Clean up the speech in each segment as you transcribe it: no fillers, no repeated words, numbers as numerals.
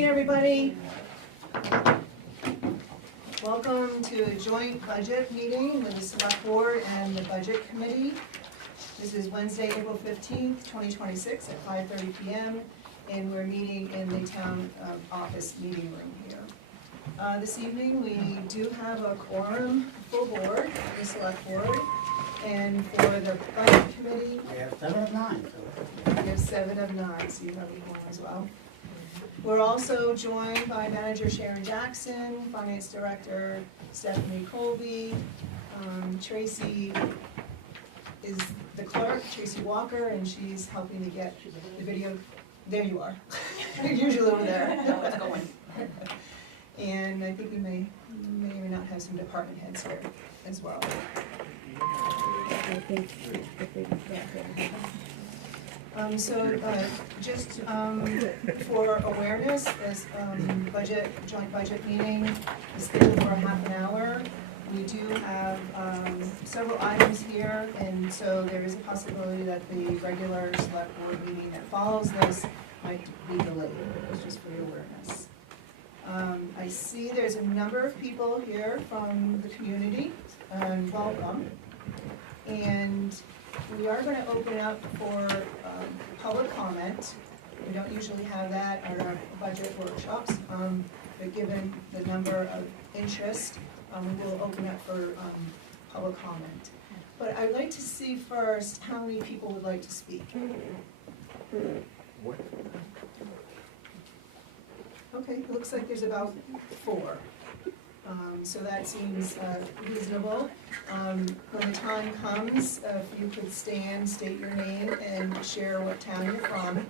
evening, everybody. Welcome to a joint budget meeting with the Select Board and the Budget Committee. This is Wednesday, April 15th, 2026 at 5:30 p.m. and we're meeting in the town office meeting room here. This evening we do have a quorum, full board, the Select Board, and for the Budget Committee, We have 7 of 9. we have 7 of 9, so you have a quorum as well. We're also joined by Manager Sharon Jackson, Finance Director Stephanie Colby, Tracy is the clerk, Tracy Walker, and she's helping to get the video. There you are. You're usually over there. What's going? And I think we may or may not have some department heads here as well. Just for awareness, this joint budget meeting is scheduled for a half an hour. We do have several items here, and so there is a possibility that the regular select board meeting that follows this might be delayed. It's just for your awareness. I see there's a number of people here from the community, and welcome. And we are going to open up for public comment. We don't usually have that at our budget workshops, but given the number of interest, we will open up for public comment. But I'd like to see first how many people would like to speak. What? Okay, it looks like there's about 4. So that seems reasonable. When the time comes, if you could stand, state your name, and share what town you're from,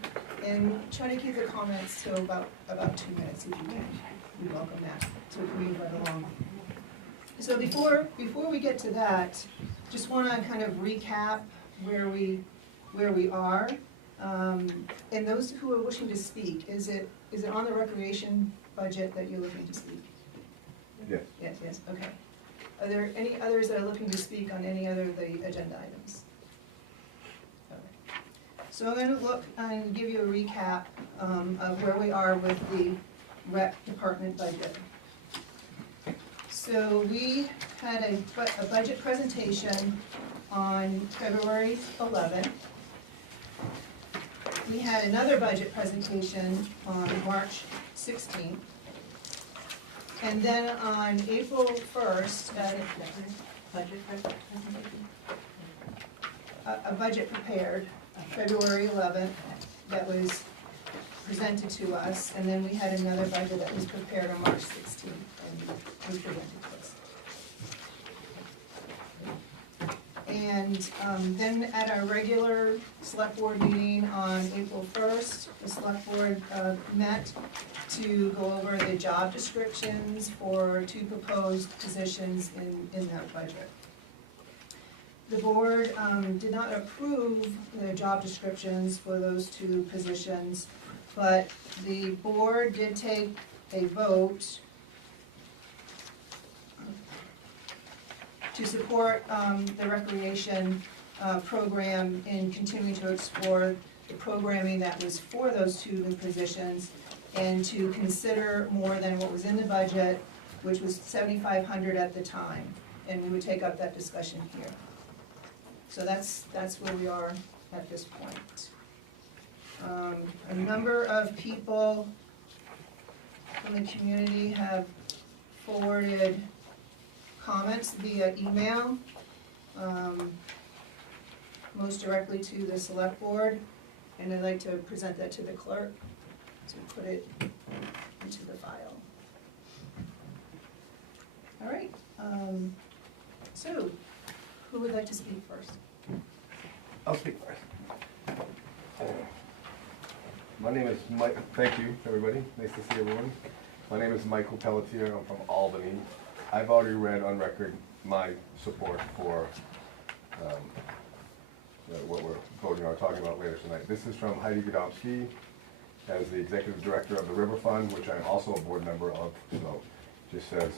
and try to keep the comments to about 2 minutes if you can. We welcome that, so we can move right along. So before we get to that, just want to kind of recap where we are. And those who are wishing to speak, is it on the recreation budget that you're looking to speak? Yes. Yes, okay. Are there any others that are looking to speak on any other of the agenda items? Okay. So I'm going to look and give you a recap of where we are with the rec department budget. So we had a budget presentation on February 11th. We had another budget presentation on March 16th. And then on April 1st, a budget prepared, February 11th, that was presented to us. And then we had another budget that was prepared on March 16th and was presented to us. And then at our regular select board meeting on April 1st, the select board met to go over the job descriptions for 2 proposed positions in that budget. The board did not approve the job descriptions for those 2 positions, but the board did take a vote to support the recreation program in continuing to explore the programming that was for those 2 new positions, and to consider more than what was in the budget, which was $7,500 at the time, and we would take up that discussion here. So that's where we are at this point. A number of people from the community have forwarded comments via email, most directly to the select board, and I'd like to present that to the clerk to put it into the file. All right, so who would like to speak first? I'll speak first. My name is Mike. Thank you, everybody. Nice to see everyone. My name is Michael Pelletier. I'm from Albany. I've already read on record my support for what we're voting on, talking about later tonight. This is from Heidi Godomsky as the Executive Director of the River Fund, which I'm also a board member of. So it just says,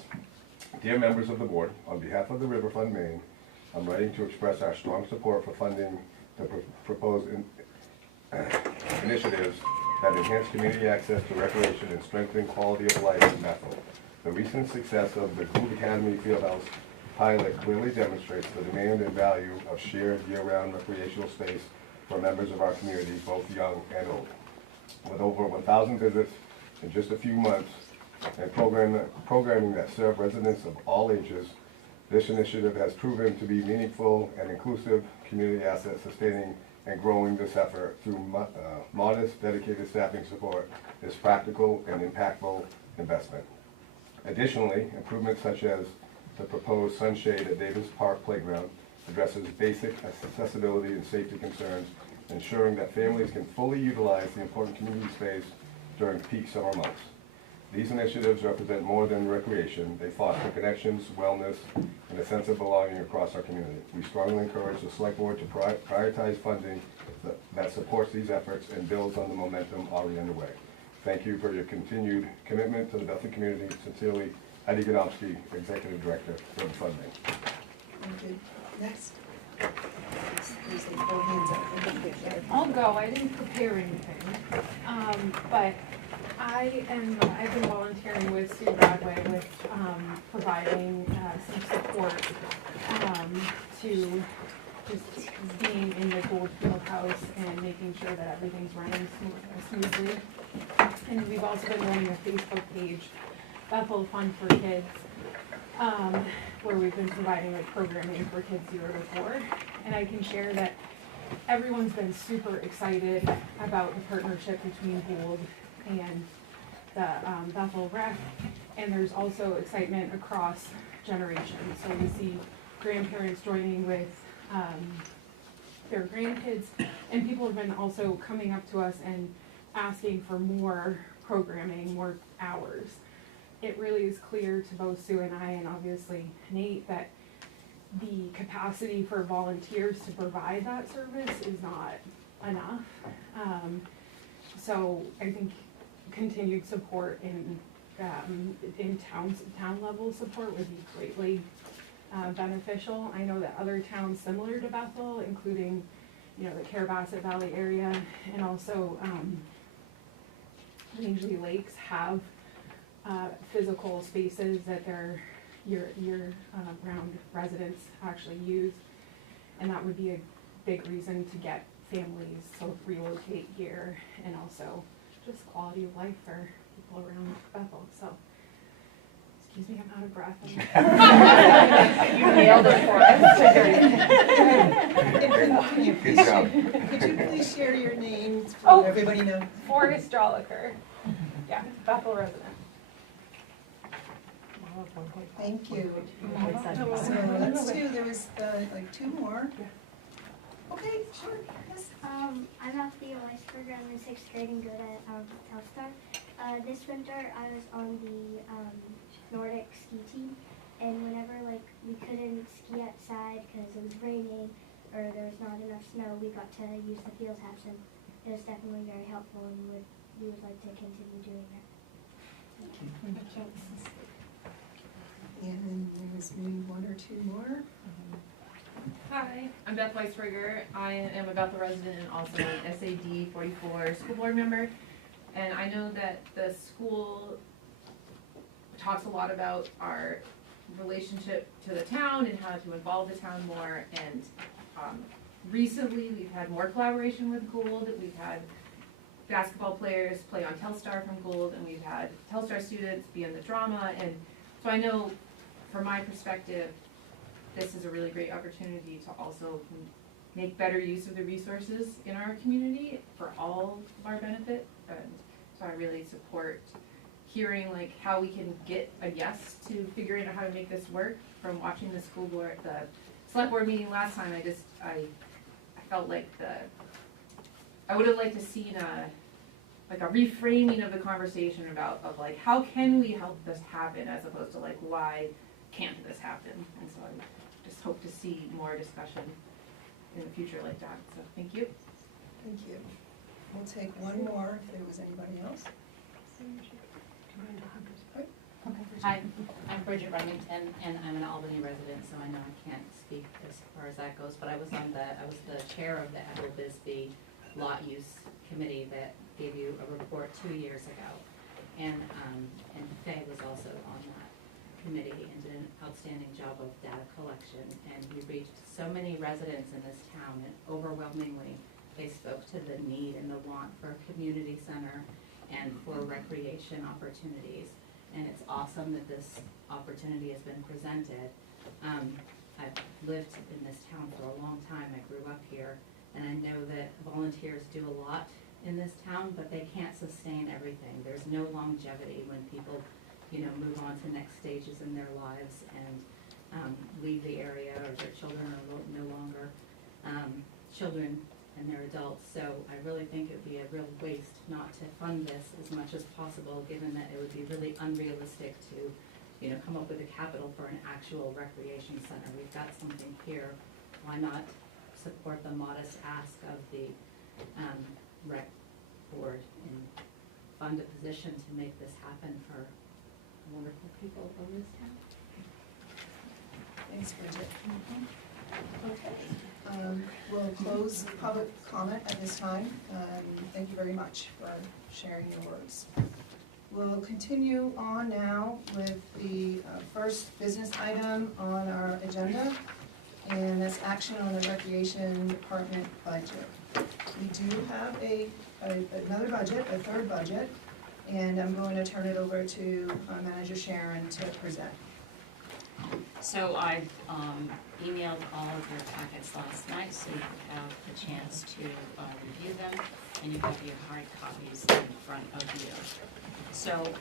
"Dear members of the board, on behalf of the River Fund Maine, I'm writing to express our strong support for funding the proposed initiatives that enhance community access to recreation and strengthen quality of life in Bethel. The recent success of the Gould Academy Fieldhouse pilot clearly demonstrates the demand and value of shared year-round recreational space for members of our community, both young and old. With over 1,000 visits in just a few months and programming that serve residents of all ages, this initiative has proven to be meaningful and inclusive community asset, sustaining and growing this effort through modest, dedicated staffing support is practical and impactful investment. Additionally, improvements such as the proposed sunshade at Davis Park Playground addresses basic accessibility and safety concerns, ensuring that families can fully utilize the important community space during peak summer months. These initiatives represent more than recreation. They foster connections, wellness, and a sense of belonging across our community. We strongly encourage the Select Board to prioritize funding that supports these efforts and builds on the momentum already underway. Thank you for your continued commitment to the Bethel community. Sincerely, Heidi Godomsky, Executive Director for the funding. Thank you. Next. Please, throw hands up. I'll go. I didn't prepare anything, but I've been volunteering with Sue Bradway with providing some support to just being in the Gould Fieldhouse and making sure that everything's running smoothly. And we've also been running a Facebook page, Bethel Fun for Kids, where we've been providing like programming for kids 0 to 4. And I can share that everyone's been super excited about the partnership between Gould and the Bethel Rec, and there's also excitement across generations. So we see grandparents joining with their grandkids, and people have been also coming up to us and asking for more programming, more hours. It really is clear to both Sue and I, and obviously Nate, that the capacity for volunteers to provide that service is not enough. So I think continued support in town level support would be greatly beneficial. I know that other towns similar to Bethel, including the Carabasset Valley area, and also Rangeley Lakes, have physical spaces that their year-round residents actually use, and that would be a big reason to get families to relocate here, and also just quality of life for people around Bethel. So, excuse me, I'm out of breath. You nailed it for us. Good job. Could you please share your names so everybody knows? Forrest Jolliker. Yeah, Bethel resident. Thank you. So let's do, there was like 2 more. Okay, sure, yes. I'm Althea Weisberger. I'm in 6th grade and go to Telstar. This winter I was on the Nordic ski team, and whenever we couldn't ski outside because it was raining or there was not enough snow, we got to use the field house, and it was definitely very helpful, and we would like to continue doing that. And then there was maybe 1 or 2 more. Hi, I'm Beth Weisberger. I am a Bethel resident and also an SAD 44 school board member. And I know that the school talks a lot about our relationship to the town and how to involve the town more. And recently we've had more collaboration with Gould. We've had basketball players play on Telstar from Gould, and we've had Telstar students be in the drama. And so I know from my perspective, this is a really great opportunity to also make better use of the resources in our community for all of our benefit. And so I really support hearing how we can get a yes to figuring out how to make this work. From watching the school board, the select board meeting last time, I felt like I would have liked to seen a reframing of the conversation of how can we help this happen, as opposed to why can't this happen. And so I just hope to see more discussion in the future like that. So thank you. Thank you. We'll take 1 more if there was anybody else. Hi, I'm Bridget Remington, and I'm an Albany resident, so I know I can't speak as far as that goes, but I was the chair of the Ethel Bisbee lot use committee that gave you a report 2 years ago. And Faye was also on that committee and did an outstanding job of data collection. And we reached so many residents in this town, and overwhelmingly, they spoke to the need and the want for a community center and for recreation opportunities. And it's awesome that this opportunity has been presented. I've lived in this town for a long time. I grew up here, and I know that volunteers do a lot in this town, but they can't sustain everything. There's no longevity when people, move on to next stages in their lives and leave the area, or their children are no longer children and they're adults. So I really think it would be a real waste not to fund this as much as possible, given that it would be really unrealistic to come up with a capital for an actual recreation center. We've got something here. Why not support the modest ask of the rec board and fund a position to make this happen for wonderful people of this town? Thanks, Bridget. Okay, we'll close public comment at this time. Thank you very much for sharing your words. We'll continue on now with the first business item on our agenda, and that's action on the Recreation Department budget. We do have another budget, a third budget, and I'm going to turn it over to Manager Sharon to present. So I've emailed all of your packets last night, so you have a chance to review them, and you have your hard copies in front of you. So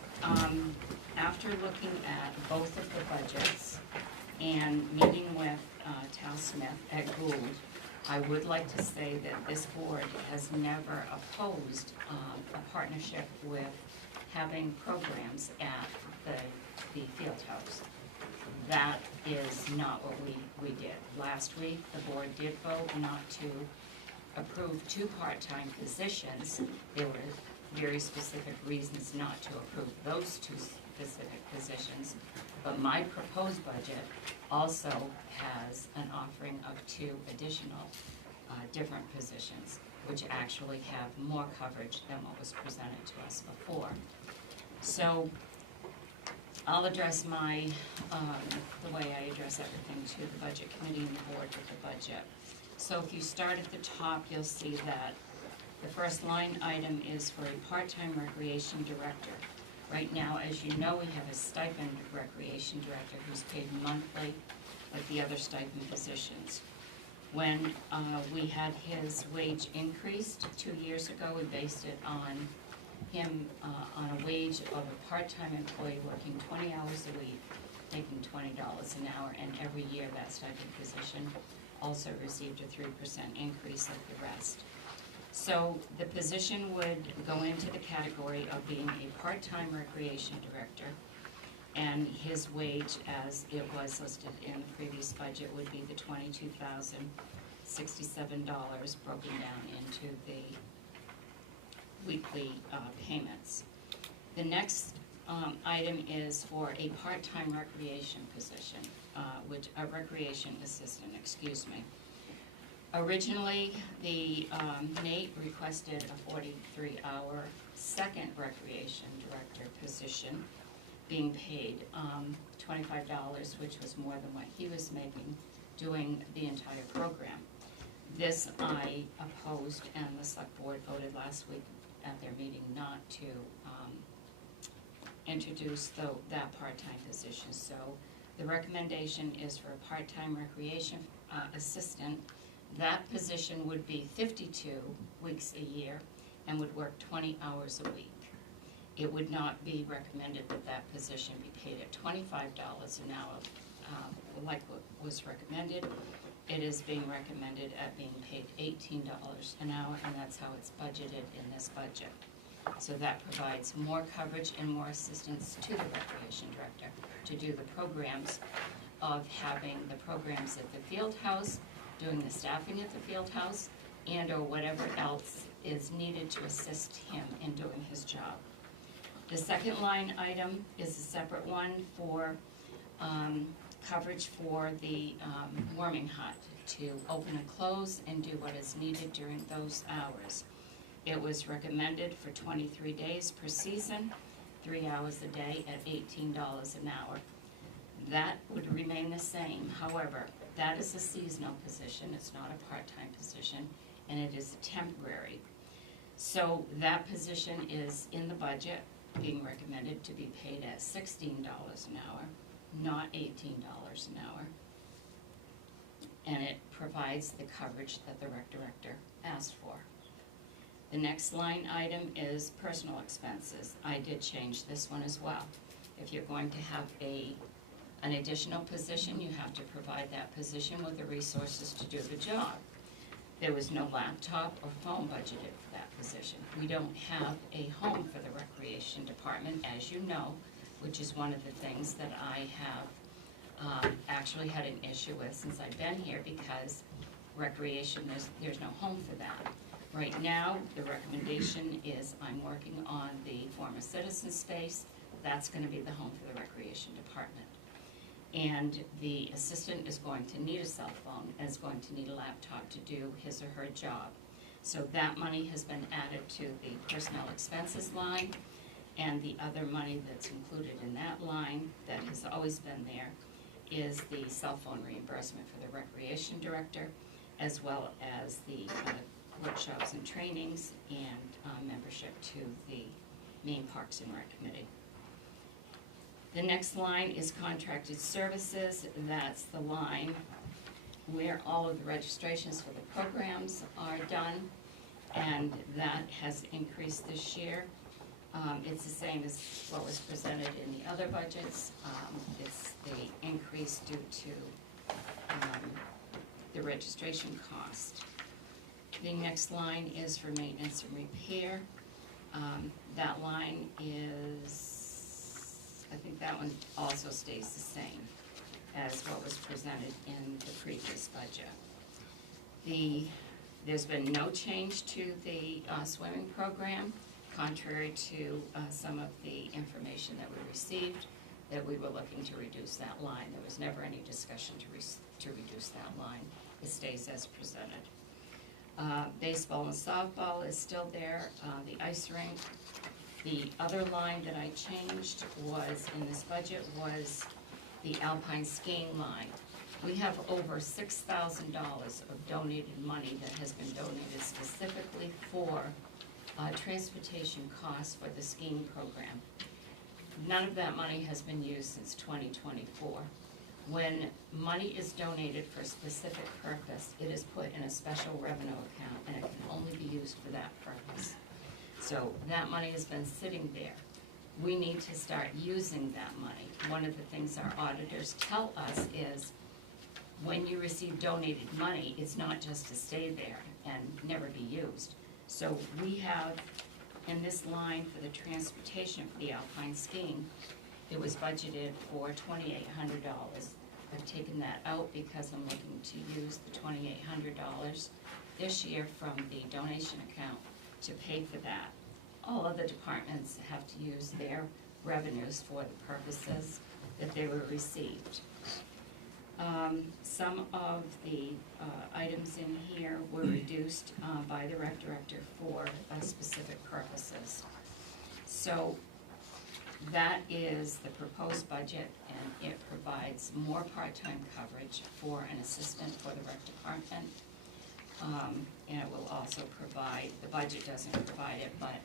after looking at both of the budgets and meeting with Tal Smith at Gould, I would like to say that this board has never opposed a partnership with having programs at the field house. That is not what we did. Last week, the board did vote not to approve 2 part-time positions. There were very specific reasons not to approve those 2 specific positions. But my proposed budget also has an offering of 2 additional different positions, which actually have more coverage than what was presented to us before. So I'll address my, the way I address everything to the budget committee and the board with the budget. So if you start at the top, you'll see that the first line item is for a part-time recreation director. Right now, as you know, we have a stipend recreation director who's paid monthly like the other stipend positions. When we had his wage increased 2 years ago, we based it on him on a wage of a part-time employee working 20 hours a week, making $20 an hour, and every year that stipend position also received a 3% increase like the rest. So the position would go into the category of being a part-time recreation director, and his wage, as it was listed in the previous budget, would be the $22,067 broken down into the weekly payments. The next item is for a part-time recreation position, a recreation assistant, excuse me. Originally, the Nate requested a 43-hour second recreation director position, being paid $25, which was more than what he was making doing the entire program. This I opposed, and the select board voted last week at their meeting not to introduce that part-time position. So the recommendation is for a part-time recreation assistant. That position would be 52 weeks a year and would work 20 hours a week. It would not be recommended that that position be paid at $25 an hour like what was recommended. It is being recommended at being paid $18 an hour, and that's how it's budgeted in this budget. So that provides more coverage and more assistance to the recreation director to do the programs of having the programs at the field house, doing the staffing at the field house, and or whatever else is needed to assist him in doing his job. The second line item is a separate one for coverage for the warming hut to open and close and do what is needed during those hours. It was recommended for 23 days per season, 3 hours a day at $18 an hour. That would remain the same. However, that is a seasonal position, it's not a part-time position, and it is temporary. So that position is in the budget, being recommended to be paid at $16 an hour, not $18 an hour. And it provides the coverage that the rec director asked for. The next line item is personal expenses. I did change this one as well. If you're going to have an additional position, you have to provide that position with the resources to do the job. There was no laptop or phone budgeted for that position. We don't have a home for the recreation department, as you know, which is one of the things that I have actually had an issue with since I've been here, because recreation, there's no home for that. Right now, the recommendation is I'm working on the former citizen space. That's gonna be the home for the recreation department. And the assistant is going to need a cell phone and is going to need a laptop to do his or her job. So that money has been added to the personnel expenses line, and the other money that's included in that line that has always been there is the cell phone reimbursement for the recreation director, as well as the workshops and trainings and membership to the Maine Parks and Rec Committee. The next line is contracted services. That's the line where all of the registrations for the programs are done, and that has increased this year. It's the same as what was presented in the other budgets. It's the increase due to the registration cost. The next line is for maintenance and repair. That line is, I think that one also stays the same as what was presented in the previous budget. There's been no change to the swimming program, contrary to some of the information that we received, that we were looking to reduce that line. There was never any discussion to reduce that line. It stays as presented. Baseball and softball is still there, the ice rink. The other line that I changed was, in this budget, was the alpine skiing line. We have over $6,000 of donated money that has been donated specifically for transportation costs for the skiing program. None of that money has been used since 2024. When money is donated for a specific purpose, it is put in a special revenue account, and it can only be used for that purpose. So that money has been sitting there. We need to start using that money. One of the things our auditors tell us is, when you receive donated money, it's not just to stay there and never be used. So we have, in this line for the transportation for the alpine skiing, it was budgeted for $2,800. I've taken that out because I'm looking to use the $2,800 this year from the donation account to pay for that. All other departments have to use their revenues for the purposes that they were received. Some of the items in here were reduced by the rec director for specific purposes. So that is the proposed budget, and it provides more part-time coverage for an assistant for the rec department. And it will also provide, the budget doesn't provide it, but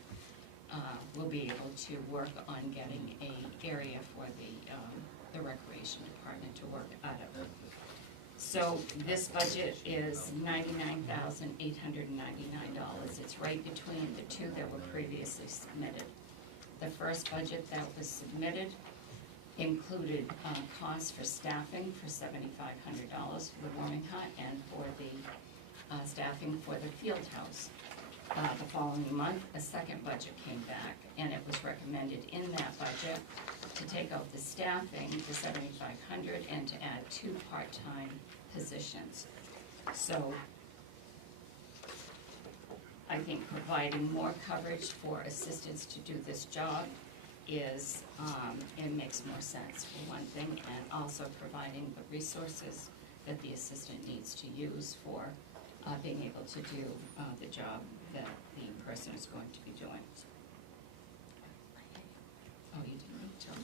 we'll be able to work on getting an area for the recreation department to work out of. So this budget is $99,899. It's right between the two that were previously submitted. The first budget that was submitted included costs for staffing for $7,500 for the warming hut and for the staffing for the field house. The following month, a second budget came back, and it was recommended in that budget to take out the staffing for $7,500 and to add 2 part-time positions. So I think providing more coverage for assistants to do this job is, it makes more sense for one thing, and also providing the resources that the assistant needs to use for being able to do the job that the person is going to be doing. Oh, you didn't really tell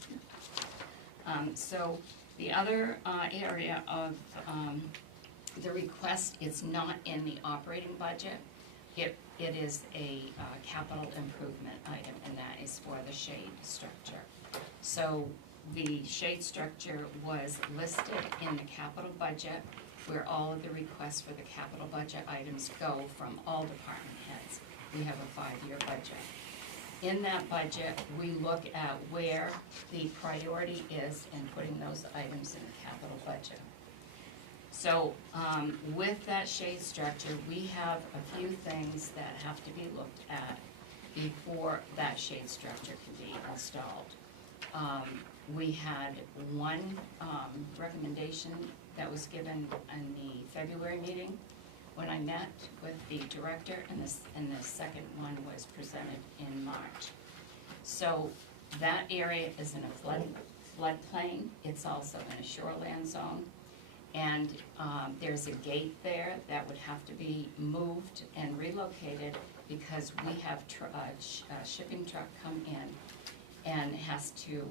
me. So the other area of the request is not in the operating budget. It is a capital improvement item, and that is for the shade structure. So the shade structure was listed in the capital budget, where all of the requests for the capital budget items go from all department heads. We have a 5-year budget. In that budget, we look at where the priority is in putting those items in the capital budget. So with that shade structure, we have a few things that have to be looked at before that shade structure can be installed. We had one recommendation that was given in the February meeting when I met with the director, and the second one was presented in March. So that area is in a floodplain. It's also in a shoreland zone. And there's a gate there that would have to be moved and relocated because we have a shipping truck come in and has to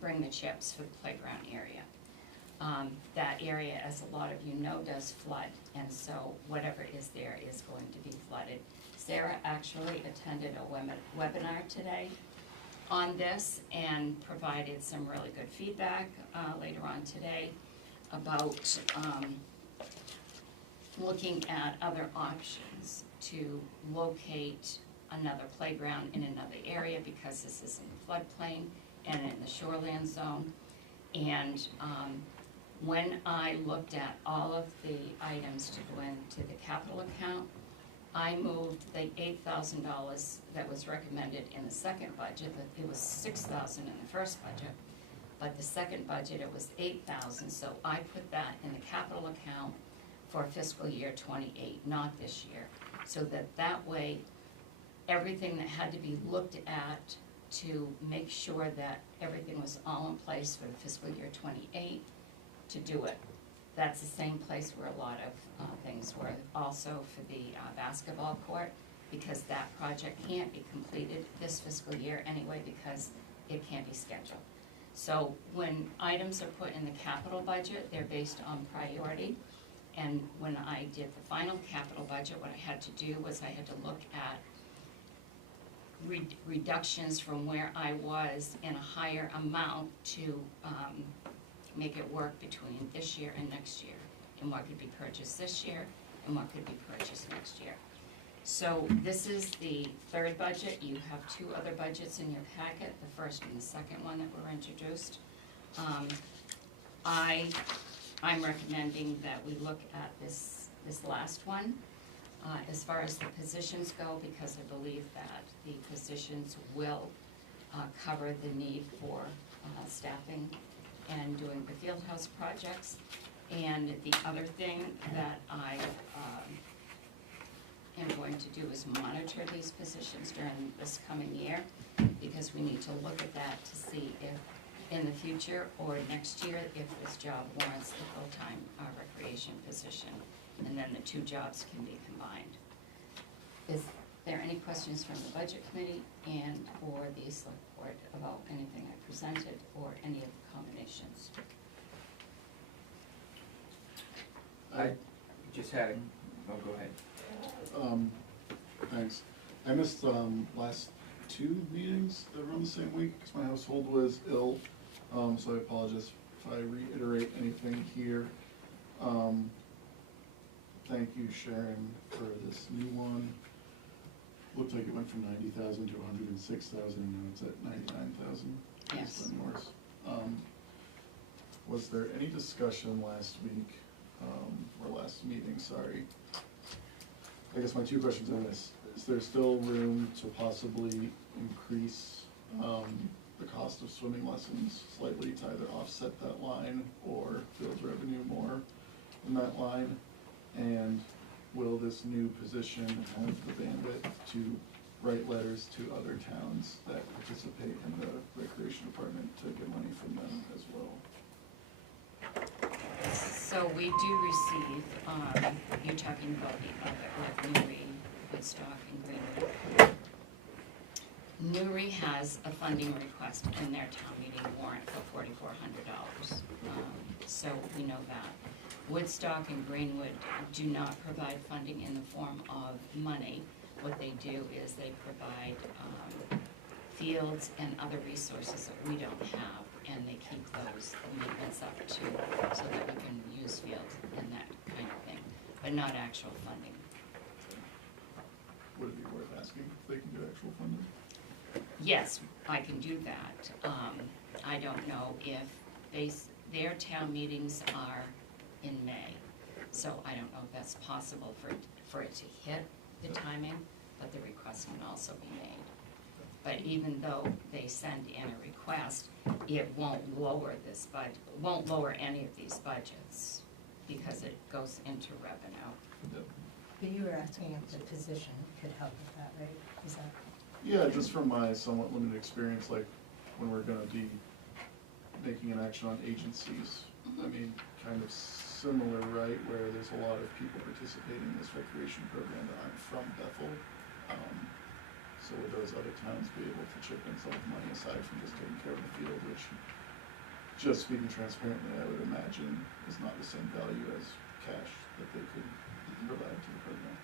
bring the chips for the playground area. That area, as a lot of you know, does flood, and so whatever is there is going to be flooded. Sarah actually attended a webinar today on this and provided some really good feedback later on today about looking at other options to locate another playground in another area, because this is in the floodplain and in the shoreland zone. And when I looked at all of the items to go into the capital account, I moved the $8,000 that was recommended in the second budget. It was $6,000 in the first budget, but the second budget it was $8,000. So I put that in the capital account for fiscal year '28, not this year, so that way everything that had to be looked at to make sure that everything was all in place for the fiscal year '28 to do it. That's the same place where a lot of things were, also for the basketball court, because that project can't be completed this fiscal year anyway because it can't be scheduled. So when items are put in the capital budget, they're based on priority. And when I did the final capital budget, what I had to do was I had to look at reductions from where I was in a higher amount to make it work between this year and next year, and what could be purchased this year and what could be purchased next year. So this is the third budget. You have two other budgets in your packet, the first and the second one that were introduced. I'm recommending that we look at this last one as far as the positions go, because I believe that the positions will cover the need for staffing and doing the field house projects. And the other thing that I am going to do is monitor these positions during this coming year, because we need to look at that to see if in the future or next year, if this job warrants the full-time recreation position, and then the two jobs can be combined. Is there any questions from the Budget Committee and or the Select Board about anything I presented or any of the combinations? I just had a, oh, go ahead. Thanks. I missed last two meetings that were on the same week because my household was ill, so I apologize if I reiterate anything here. Thank you, Sharon, for this new one. Looked like it went from 90,000 to 106,000, and now it's at 99,000. Yes. Based on yours. Was there any discussion last week, or last meeting, sorry? I guess my two questions are this: is there still room to possibly increase the cost of swimming lessons slightly to either offset that line or build revenue more in that line? And will this new position have the bandwidth to write letters to other towns that participate in the recreation department to get money from them as well? So So we do receive, you're talking about the other, like Newry, Woodstock, and Greenwood. Newry has a funding request in their town meeting warrant for $4,400, so we know that. Woodstock and Greenwood do not provide funding in the form of money. What they do is they provide fields and other resources that we don't have, and they keep those maintenance up to, so that we can use fields and that kind of thing, but not actual funding. Would it be worth asking if they can do actual funding? Yes, I can do that. I don't know if their town meetings are in May, so I don't know if that's possible for it to hit the timing, but the request can also be made. But even though they send in a request, it won't lower this budget, won't lower any of these budgets, because it goes into revenue. But you were asking if the position could help with that, right? Is that? Yeah, just from my somewhat limited experience, like when we're gonna be making an action on agencies, I mean, kind of similar, right, where there's a lot of people participating in this recreation program that aren't from Bethel. So would those other towns be able to chip in some of the money aside from just taking care of the field, which, just speaking transparently, I would imagine is not the same value as cash that they could provide to the program.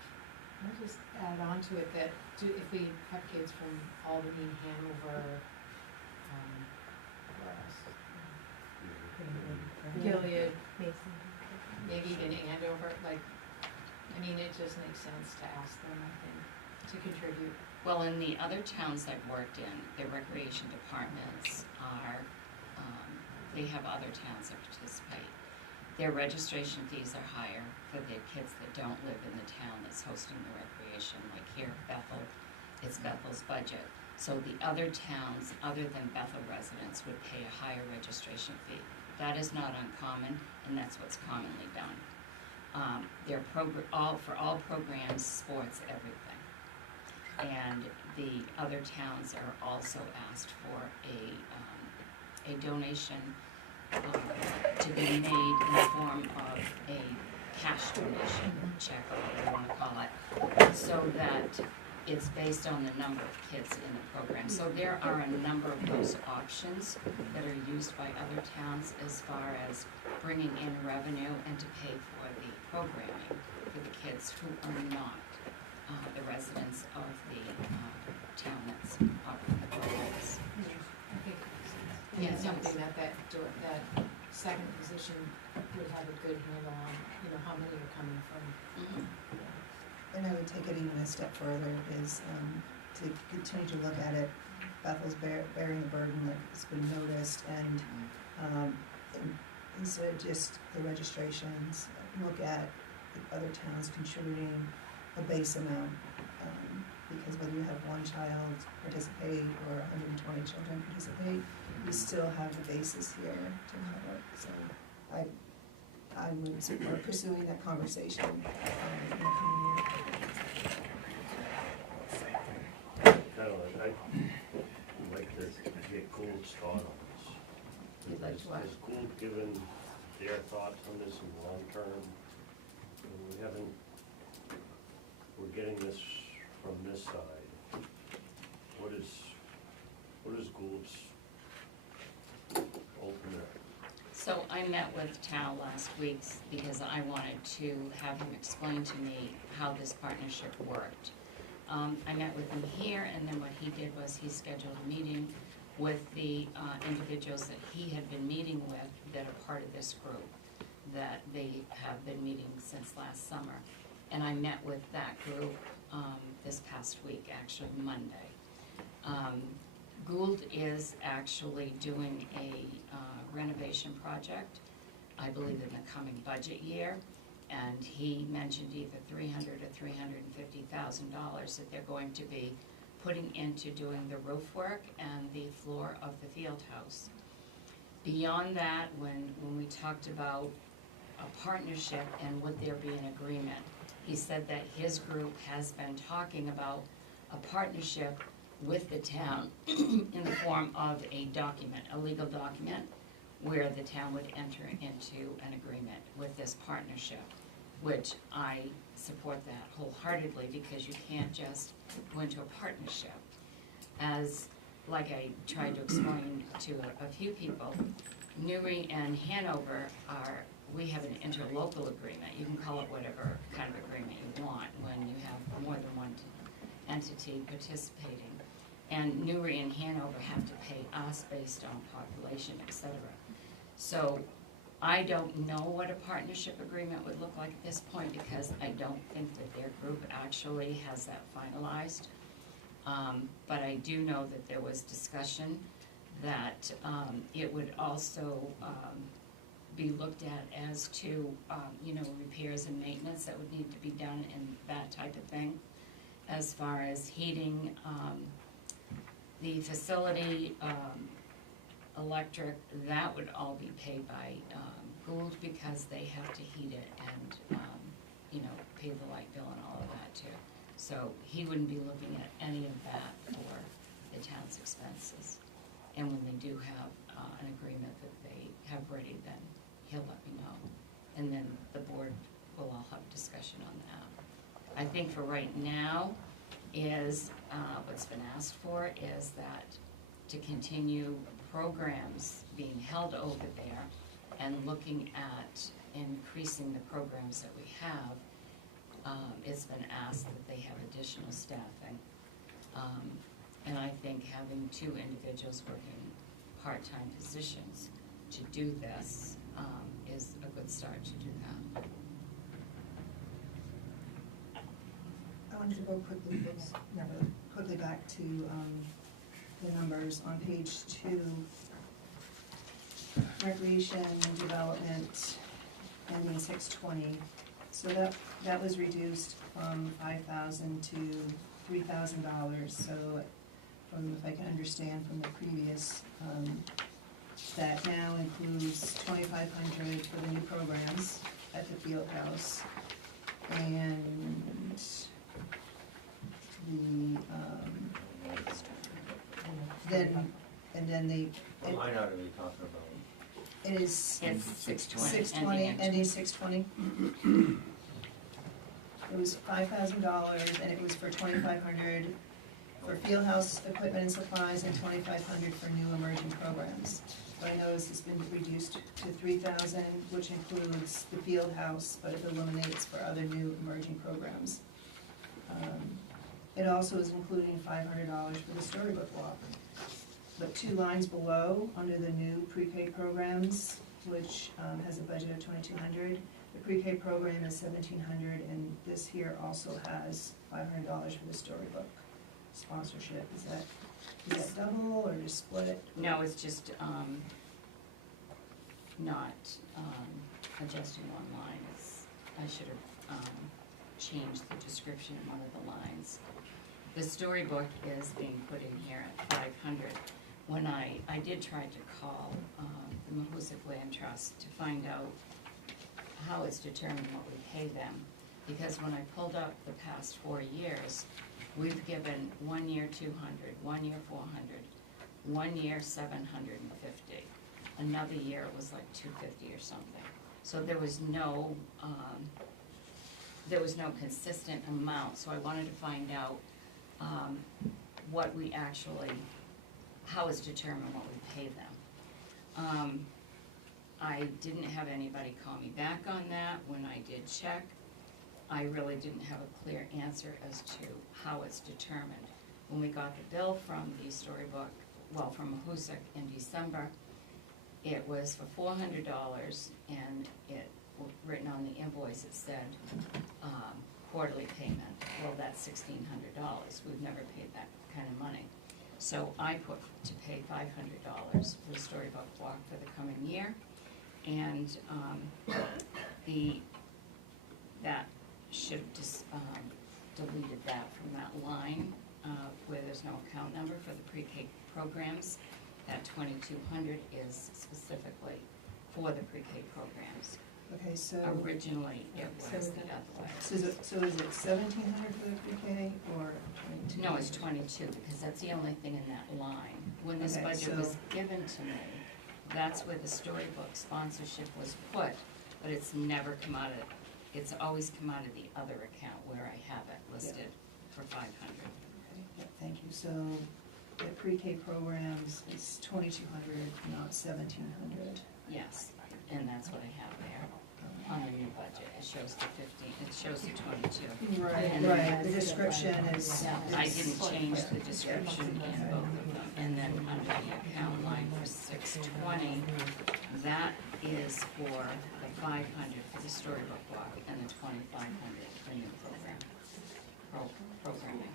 I'll just add on to it that if we have kids from Albany, Hanover, where else? Gilead, maybe even Andover, like, I mean, it just makes sense to ask them, I think, to contribute. Well, in the other towns I've worked in, the recreation departments are, they have other towns that participate. Their registration fees are higher for the kids that don't live in the town that's hosting the recreation, like here, Bethel, it's Bethel's budget. So the other towns, other than Bethel residents, would pay a higher registration fee. That is not uncommon, and that's what's commonly done. For all programs, sports, everything. And the other towns are also asked for a donation to be made in the form of a cash donation, check, or whatever you want to call it, so that it's based on the number of kids in the program. So there are a number of those options that are used by other towns as far as bringing in revenue and to pay for the programming for the kids who are not the residents of the town that's offering the programs. I think it makes sense. And Yeah, it's it something does. that second position would have a good handle on, how many are coming from. And I would take it even a step further, is to continue to look at it. Bethel's bearing the burden that has been noticed, and instead of just the registrations, look at the other towns contributing a base amount. Because whether you have one child participate or 120 children participate, you still have the basis here to cover. So I would support pursuing that conversation in the coming year. I'd like to get Gould's thought on this. You'd like to what? Has Gould given their thoughts on this in the long term? We're getting this from this side. What is Gould's ultimate? So I met with Tal last week because I wanted to have him explain to me how this partnership worked. I met with him here, and then what he did was he scheduled a meeting with the individuals that he had been meeting with that are part of this group, that they have been meeting since last summer. And I met with that group this past week, actually Monday. Gould is actually doing a renovation project, I believe in the coming budget year, and he mentioned either $300,000 or $350,000 that they're going to be putting into doing the roof work and the floor of the field house. Beyond that, when we talked about a partnership and would there be an agreement, he said that his group has been talking about a partnership with the town in the form of a document, a legal document, where the town would enter into an agreement with this partnership, which I support that wholeheartedly, because you can't just go into a partnership. As, like I tried to explain to a few people, Newry and Hanover we have an interlocal agreement. You can call it whatever kind of agreement you want when you have more than one entity participating. And Newry and Hanover have to pay us based on population, et cetera. So I don't know what a partnership agreement would look like at this point, because I don't think that their group actually has that finalized. But I do know that there was discussion that it would also be looked at as to, repairs and maintenance that would need to be done and that type of thing. As far as heating, the facility, electric, that would all be paid by Gould, because they have to heat it and, pay the light bill and all of that too. So he wouldn't be looking at any of that for the town's expenses. And when they do have an agreement that they have ready, then he'll let me know. And then the board will all have discussion on that. I think for right now is, what's been asked for is that to continue programs being held over there and looking at increasing the programs that we have. It's been asked that they have additional staffing. And I think having 2 individuals working part-time positions to do this is a good start to do that. I wanted to go quickly back to the numbers on page 2. Recreation and development ending 620. So that was reduced from $5,000 to $3,000. So if I can understand from the previous, that now includes $2,500 for the new programs at the field house, and the What line item are you talking about? it is It's 620. 620, ending 620. It was $5,000, and it was for $2,500 for field house equipment and supplies, and $2,500 for new emerging programs. What I noticed it's been reduced to $3,000, which includes the field house, but it eliminates for other new emerging programs. It also is including $500 for the storybook walk. But 2 lines below, under the new pre-K programs, which has a budget of $2,200, the pre-K program is $1,700, and this here also has $500 for the storybook sponsorship. Is that double or just split? No, it's just not adjusting one line. I should have changed the description in one of the lines. The storybook is being put in here at $500. When I did try to call the Mahoosic Land Trust to find out how it's determined what we pay them, because when I pulled up the past 4 years, we've given 1 year 200, 1 year 400, 1 year 750. Another year it was like 250 or something. So there was no consistent amount. So I wanted to find out what we actually, how it's determined what we pay them. I didn't have anybody call me back on that. When I did check, I really didn't have a clear answer as to how it's determined. When we got the bill from the storybook, from Mahoosic in December, it was for $400, and it written on the invoice, it said quarterly payment. Well, that's $1,600. We've never paid that kind of money. So I put to pay $500 for the storybook walk for the coming year, and that should have just deleted that from that line where there's no account number for the pre-K programs. That $2,200 is specifically for the pre-K programs. Okay, so. Originally, it was the other way. So is it $1,700 for the pre-K or 22? No, it's 22, because that's the only thing in that line. When this Okay, budget so- was given to me, that's where the storybook sponsorship was put, but it's never come out of, it's always come out of the other account where I have it listed for 500. Yeah, thank you. So the pre-K programs is 2,200, not 1,700. Yes, and that's what I have there on the new budget. It shows the 15, it shows the 22. Right, And right, the description is. I didn't change the description in both of them. And then under the account line for 620, that is for the 500 for the storybook block and the 2,500 for new programming.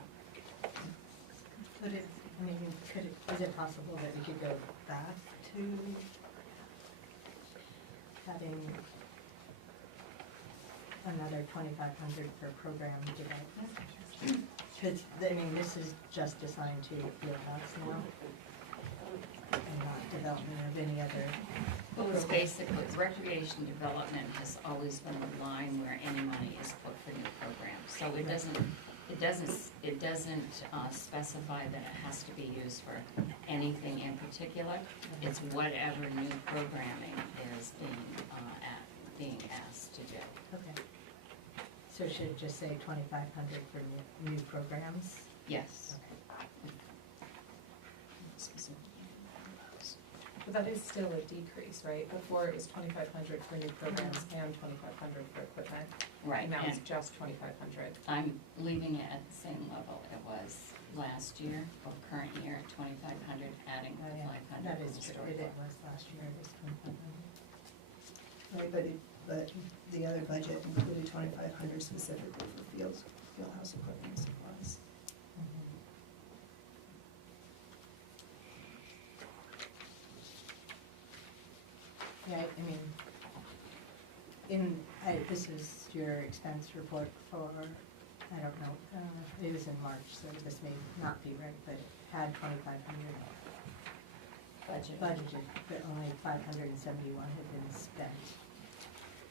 Could it, I mean, is it possible that we could go back to having another 2,500 for program development? Because, I mean, this is just assigned to Fieldhouse now, and not development of any other. Well, it's basically, recreation development has always been the line where any money is put for new programs. So it doesn't specify that it has to be used for anything in particular. It's whatever new programming is being asked to do. Okay. So should it just say 2,500 for new programs? Yes. Okay. But that is still a decrease, right? Before it was 2,500 for new programs and 2,500 for equipment. Right, And now it's and just 2,500. I'm leaving it at the same level it was last year, or current year at 2,500, adding the 500 That for is the true, storybook. it was last year, it was 2,500. Right, but the other budget included 2,500 specifically for fieldhouse equipment and supplies. Yeah, I mean, this is your expense report for, I don't know, it was in March, so this may not be right, but it had 2,500 budgeted, but only 571 had been spent.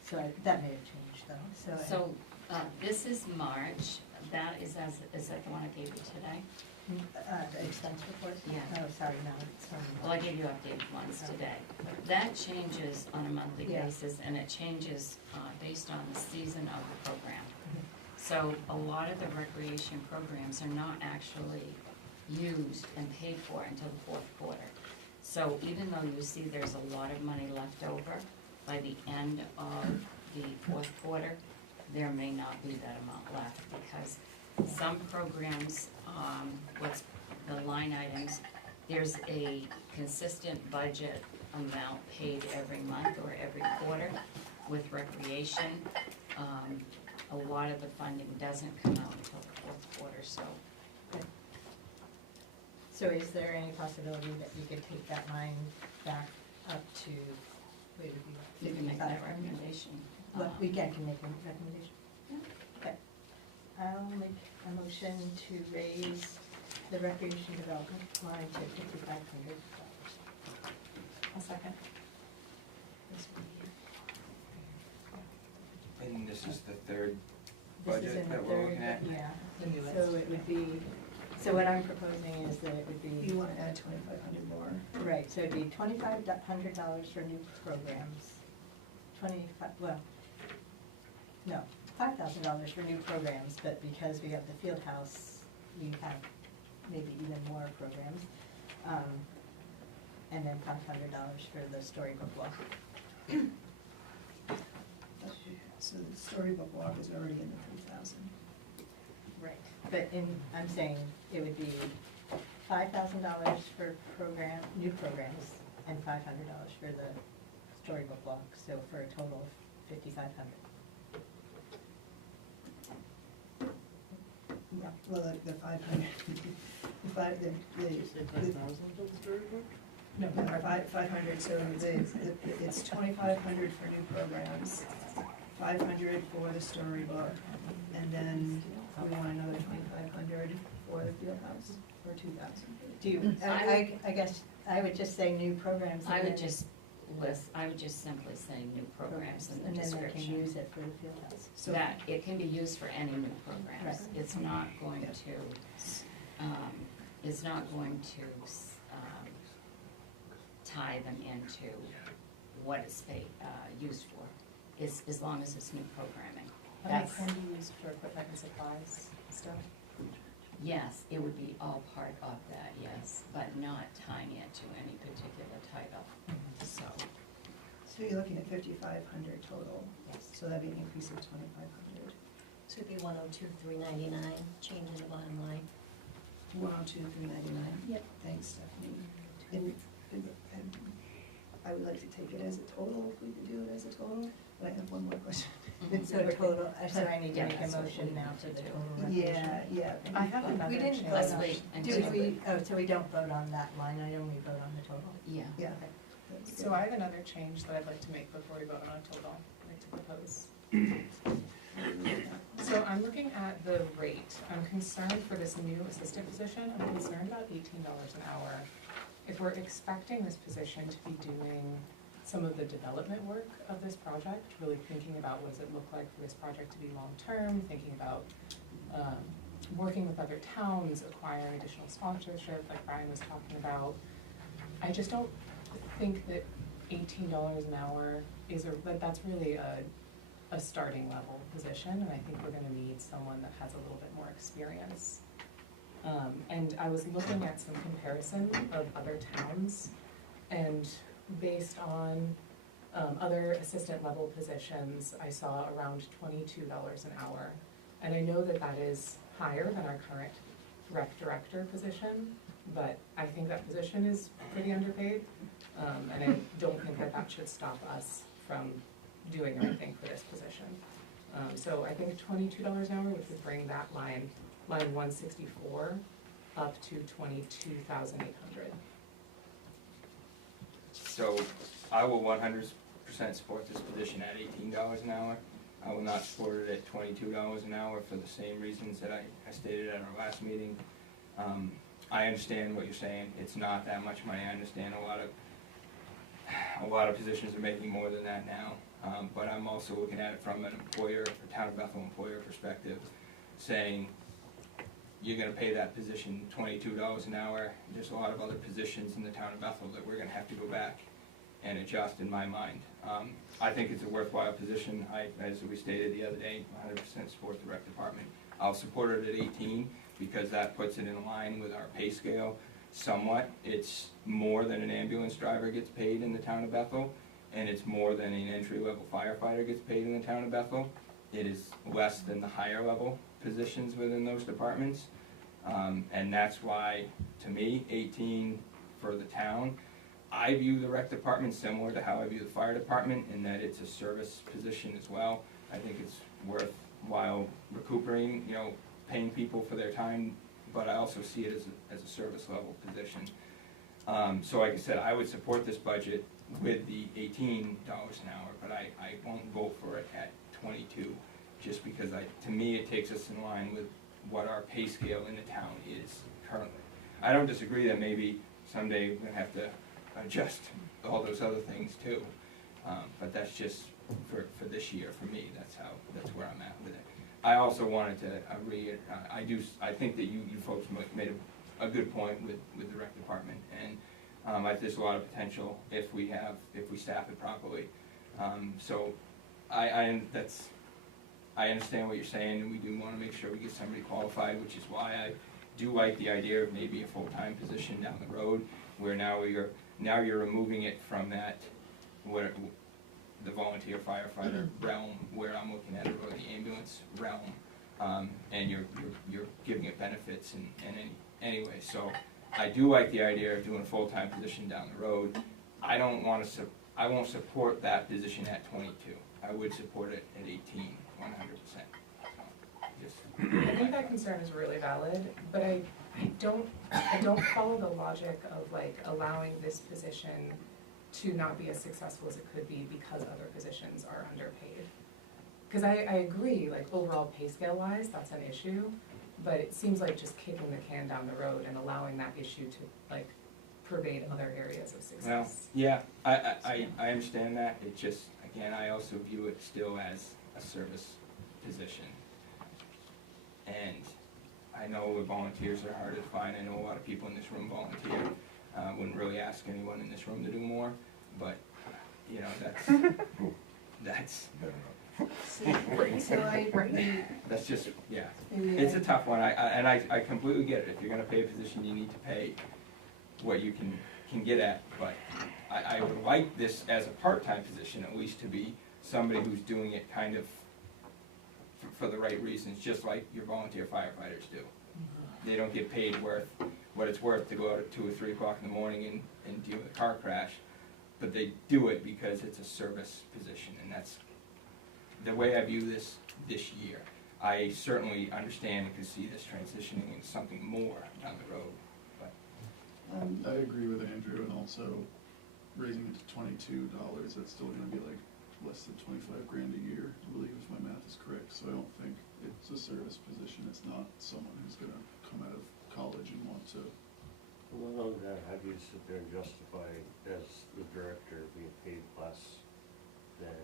So that may have changed though, So, this is March, that is that the one I gave you today? The expense report? Yeah. Oh, sorry, no, it's Well, I gave you updated ones today. That changes on a monthly Yeah. basis, and it changes based on the season of the program. So a lot of the recreation programs are not actually used and paid for until the fourth quarter. So even though you see there's a lot of money left over, by the end of the fourth quarter, there may not be that amount left, because some programs, what's the line items, there's a consistent budget amount paid every month or every quarter with recreation. A lot of the funding doesn't come out until the fourth quarter, so. So is there any possibility that we could take that line back up to, what would it be? You can make that 5,500? recommendation. Well, we can make a recommendation. Okay. I'll make a motion to raise the recreation development line to $5,500. A second. And this is the third This is budget in the that we're third, looking at? yeah. The newest. So it would be, so what I'm proposing is that it would be. You want to add 2,500 more? Right, so it'd be $2,500 for new programs, $5,000 for new programs, but because we have the field house, we have maybe even more programs. And then $500 for the storybook walk. So the storybook walk is already in the 3,000. Right. But I'm saying it would be $5,000 for new programs, and $500 for the storybook walk, so for a total of $5,500. Yeah, well, the 500, no, 500, so it's 2,500 for new programs, 500 for the storybook, and then we want another 2,500 for the field house, or 2,000. Do you, I guess, I would just say new programs. I and would then- just simply say new programs in the And then they description. can use it for the field house. So That, it can be used for any new programs. Right. It's not going to, tie them into what it's used for, as long as it's new programming. And that That's, can be used for equipment and supplies still? yes, it would be all part of that, yes, but not tying it to any particular title, so. So you're looking at 5,500 total, so that'd be an increase of 2,500. So it'd be 102,399, change in the bottom line. 102,399. Yep. Thanks, Stephanie. And I would like to take it as a total, if we could do it as a total, but I have one more question. So total, so I need to Yeah, make a that's what motion we now need for to the do. total resolution. Yeah. I have another We didn't change. vote Let's on, wait and did see. we, oh, so we don't vote on that line item, we vote on the total? Yeah. Yeah. Okay. That'd be So good. I have another change that I'd like to make before we vote on a total, I'd like to propose. So I'm looking at the rate. I'm concerned for this new assistant position, I'm concerned about $18 an hour. If we're expecting this position to be doing some of the development work of this project, really thinking about what does it look like for this project to be long-term, thinking about working with other towns, acquiring additional sponsorship, like Brian was talking about, I just don't think that $18 an hour is that's really a starting level position, and I think we're gonna need someone that has a little bit more experience. And I was looking at some comparison of other towns, and based on other assistant level positions, I saw around $22 an hour. And I know that that is higher than our current rec director position, but I think that position is pretty underpaid. And I don't think that that should stop us from doing anything for this position. So I think $22 an hour, which would bring that line 164, up to 22,800. So I will 100% support this position at $18 an hour. I will not support it at $22 an hour for the same reasons that I stated at our last meeting. I understand what you're saying. It's not that much money. I understand a lot of positions are making more than that now. But I'm also looking at it from an employer, a town of Bethel employer perspective, saying you're gonna pay that position $22 an hour. There's a lot of other positions in the town of Bethel that we're gonna have to go back and adjust in my mind. I think it's a worthwhile position. As we stated the other day, 100% support the rec department. I'll support it at 18 because that puts it in line with our pay scale somewhat. It's more than an ambulance driver gets paid in the town of Bethel, and it's more than an entry-level firefighter gets paid in the town of Bethel. It is less than the higher level positions within those departments. And that's why, to me, 18 for the town. I view the rec department similar to how I view the fire department in that it's a service position as well. I think it's worthwhile recuperating, paying people for their time, but I also see it as a service level position. So like I said, I would support this budget with the $18 an hour, but I won't vote for it at 22, just because to me, it takes us in line with what our pay scale in the town is currently. I don't disagree that maybe someday we're gonna have to adjust all those other things too, but that's just for this year, for me, that's where I'm at with it. I also wanted to I think that you folks made a good point with the rec department, and there's a lot of potential if we staff it properly. So I understand what you're saying, and we do want to make sure we get somebody qualified, which is why I do like the idea of maybe a full-time position down the road, where now you're removing it from that the volunteer firefighter realm, where I'm looking at it, or the ambulance realm, and you're giving it benefits and anyway. So I do like the idea of doing a full-time position down the road. I won't support that position at 22. I would support it at 18, 100%. I think that concern is really valid, but I don't follow the logic of like allowing this position to not be as successful as it could be because other positions are underpaid. Because I agree, like overall pay scale wise, that's an issue, but it seems like just kicking the can down the road and allowing that issue to like pervade other areas of success. Well, yeah, I understand that. It just, again, I also view it still as a service position. And I know volunteers are hard to find. I know a lot of people in this room volunteer. Wouldn't really ask anyone in this room to do more, but, you know, that's, that's just, yeah. It's a tough one, and I completely get it. If you're gonna pay a position, you need to pay what you can get at, but I would like this as a part-time position, at least to be somebody who's doing it kind of for the right reasons, just like your volunteer firefighters do. They don't get paid what it's worth to go out at 2 or 3 o'clock in the morning and deal with a car crash, but they do it because it's a service position, and that's the way I view this year. I certainly understand and can see this transitioning into something more down the road, but. I agree with Andrew, and also raising it to $22, that's still gonna be like less than 25 grand a year, I believe, if my math is correct, so I don't think it's a service position, it's not someone who's gonna come out of college and want to. Well, not only that, how do you sit there and justify as the director being paid less than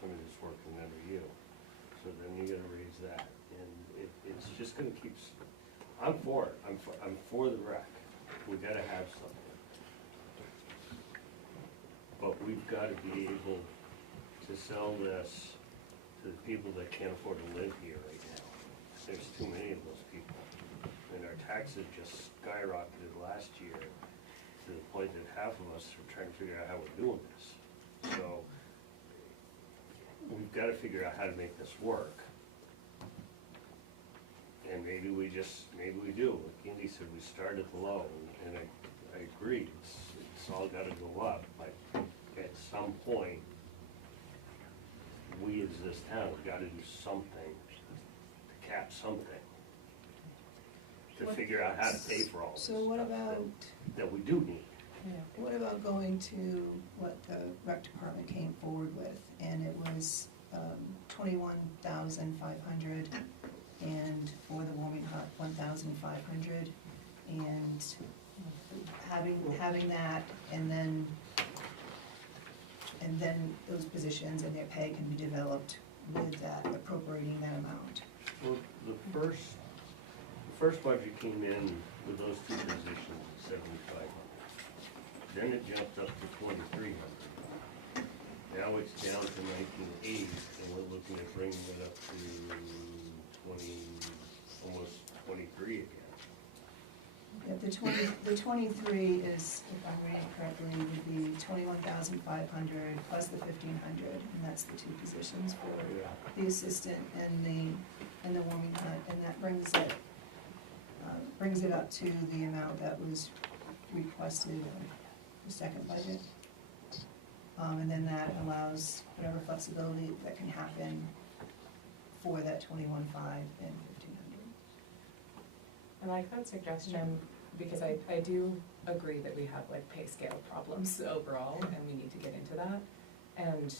somebody that's working under you? So then you gotta raise that, and it's just gonna keep, I'm for it, I'm for the rec, we gotta have something. But we've gotta be able to sell this to the people that can't afford to live here right now. There's too many of those people. And our taxes just skyrocketed last year to the point that half of us are trying to figure out how we're doing this. So we've got to figure out how to make this work. And maybe we do. Like Indy said, we start at the low, and I agree, it's all got to go up. But at some point, we as this town have got to do something to cap something. To figure out how to pay for all this So what stuff about, that we do need. what about going to what the rec department came forward with? And it was 21,500, and for the warming hut, 1,500, and having that, and then those positions and their pay can be developed with that, appropriating that amount. Well, the first budget came in with those two positions at 7,500. Then it jumped up to 2,300. Now it's down to 19,800, and we're looking at bringing it up to almost 23 again. Yeah, the 23 is, if I'm reading correctly, would be 21,500 plus the 1,500, and that's the two positions for the assistant and the warming hut, and that brings it up to the amount that was requested in the second budget. And then that allows whatever flexibility that can happen for that 21,500 and 1,500. I like that suggestion, because I do agree that we have like pay scale problems overall, and we need to get into that. And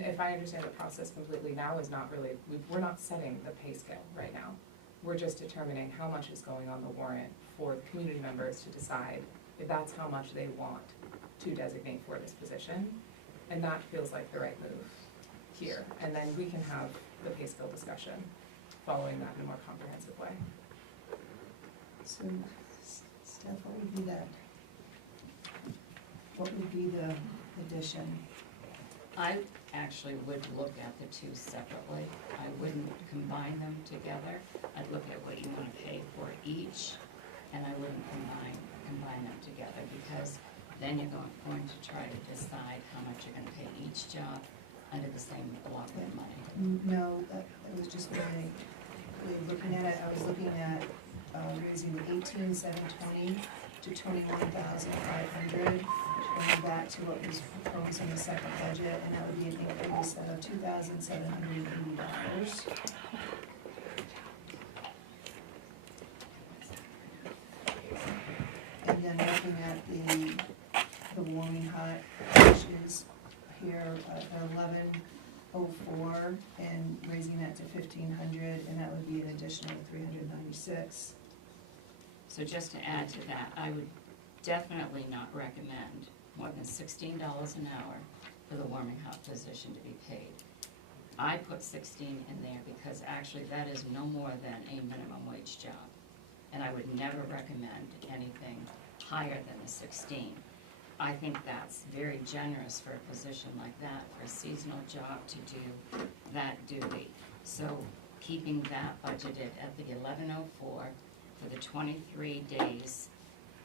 if I understand the process completely now is not really, we're not setting the pay scale right now. We're just determining how much is going on the warrant for the community members to decide if that's how much they want to designate for this position. And that feels like the right move here. And then we can have the pay scale discussion following that in a more comprehensive way. So, Steph, what would be that? What would be the addition? I actually would look at the two separately. I wouldn't combine them together. I'd look at what you want to pay for each, and I wouldn't combine them together, because then you're going to try to decide how much you're going to pay each job under the same block of money. No, that was just really looking at it. I was looking at raising the 18,720 to 21,500, going back to what was proposed in the second budget, and that would be an increase of $2,780. And then looking at the warming hut, which is here at 1104, and raising that to 1,500, and that would be an additional 396. So just to add to that, I would definitely not recommend more than $16 an hour for the warming hut position to be paid. I put 16 in there because actually that is no more than a minimum wage job. And I would never recommend anything higher than the 16. I think that's very generous for a position like that, for a seasonal job to do that duty. So keeping that budgeted at the 1104 for the 23 days,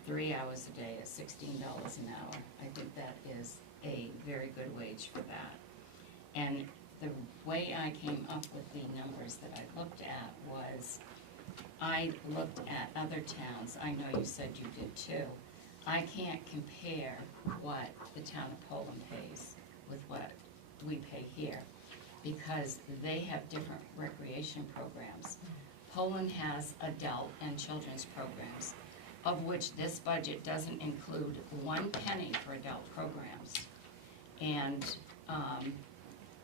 3 hours a day at $16 an hour, I think that is a very good wage for that. And the way I came up with the numbers that I looked at was, I looked at other towns, I know you said you did too. I can't compare what the town of Poland pays with what we pay here, because they have different recreation programs. Poland has adult and children's programs, of which this budget doesn't include 1 penny for adult programs. And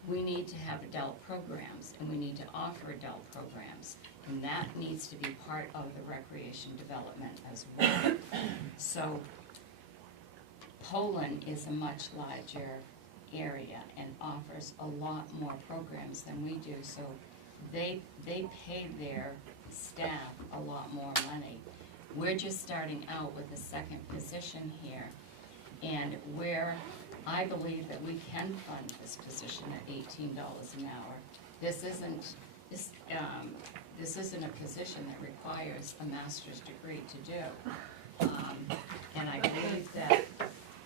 we need to have adult programs, and we need to offer adult programs, and that needs to be part of the recreation development as well. So Poland is a much larger area and offers a lot more programs than we do, so they pay their staff a lot more money. We're just starting out with a second position here, and where I believe that we can fund this position at $18 an hour. This isn't a position that requires a master's degree to do. And I believe that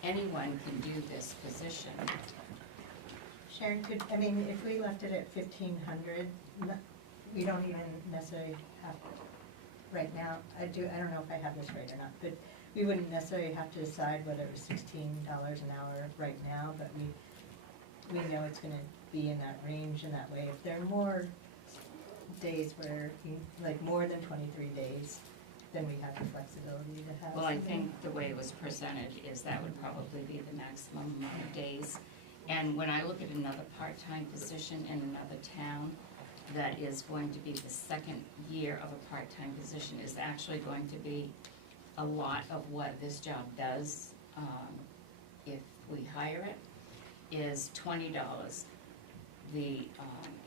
anyone can do this position. Sharon, if we left it at 1,500, we don't even necessarily have, right now, I don't know if I have this right or not, but we wouldn't necessarily have to decide whether it was $16 an hour right now, but we know it's gonna be in that range, in that way. If there are more days where, like more than 23 days, then we have the flexibility to have. Well, I something. think the way it was presented is that would probably be the maximum amount of days. And when I look at another part-time position in another town, that is going to be the second year of a part-time position, is actually going to be a lot of what this job does, if we hire it, is $20. The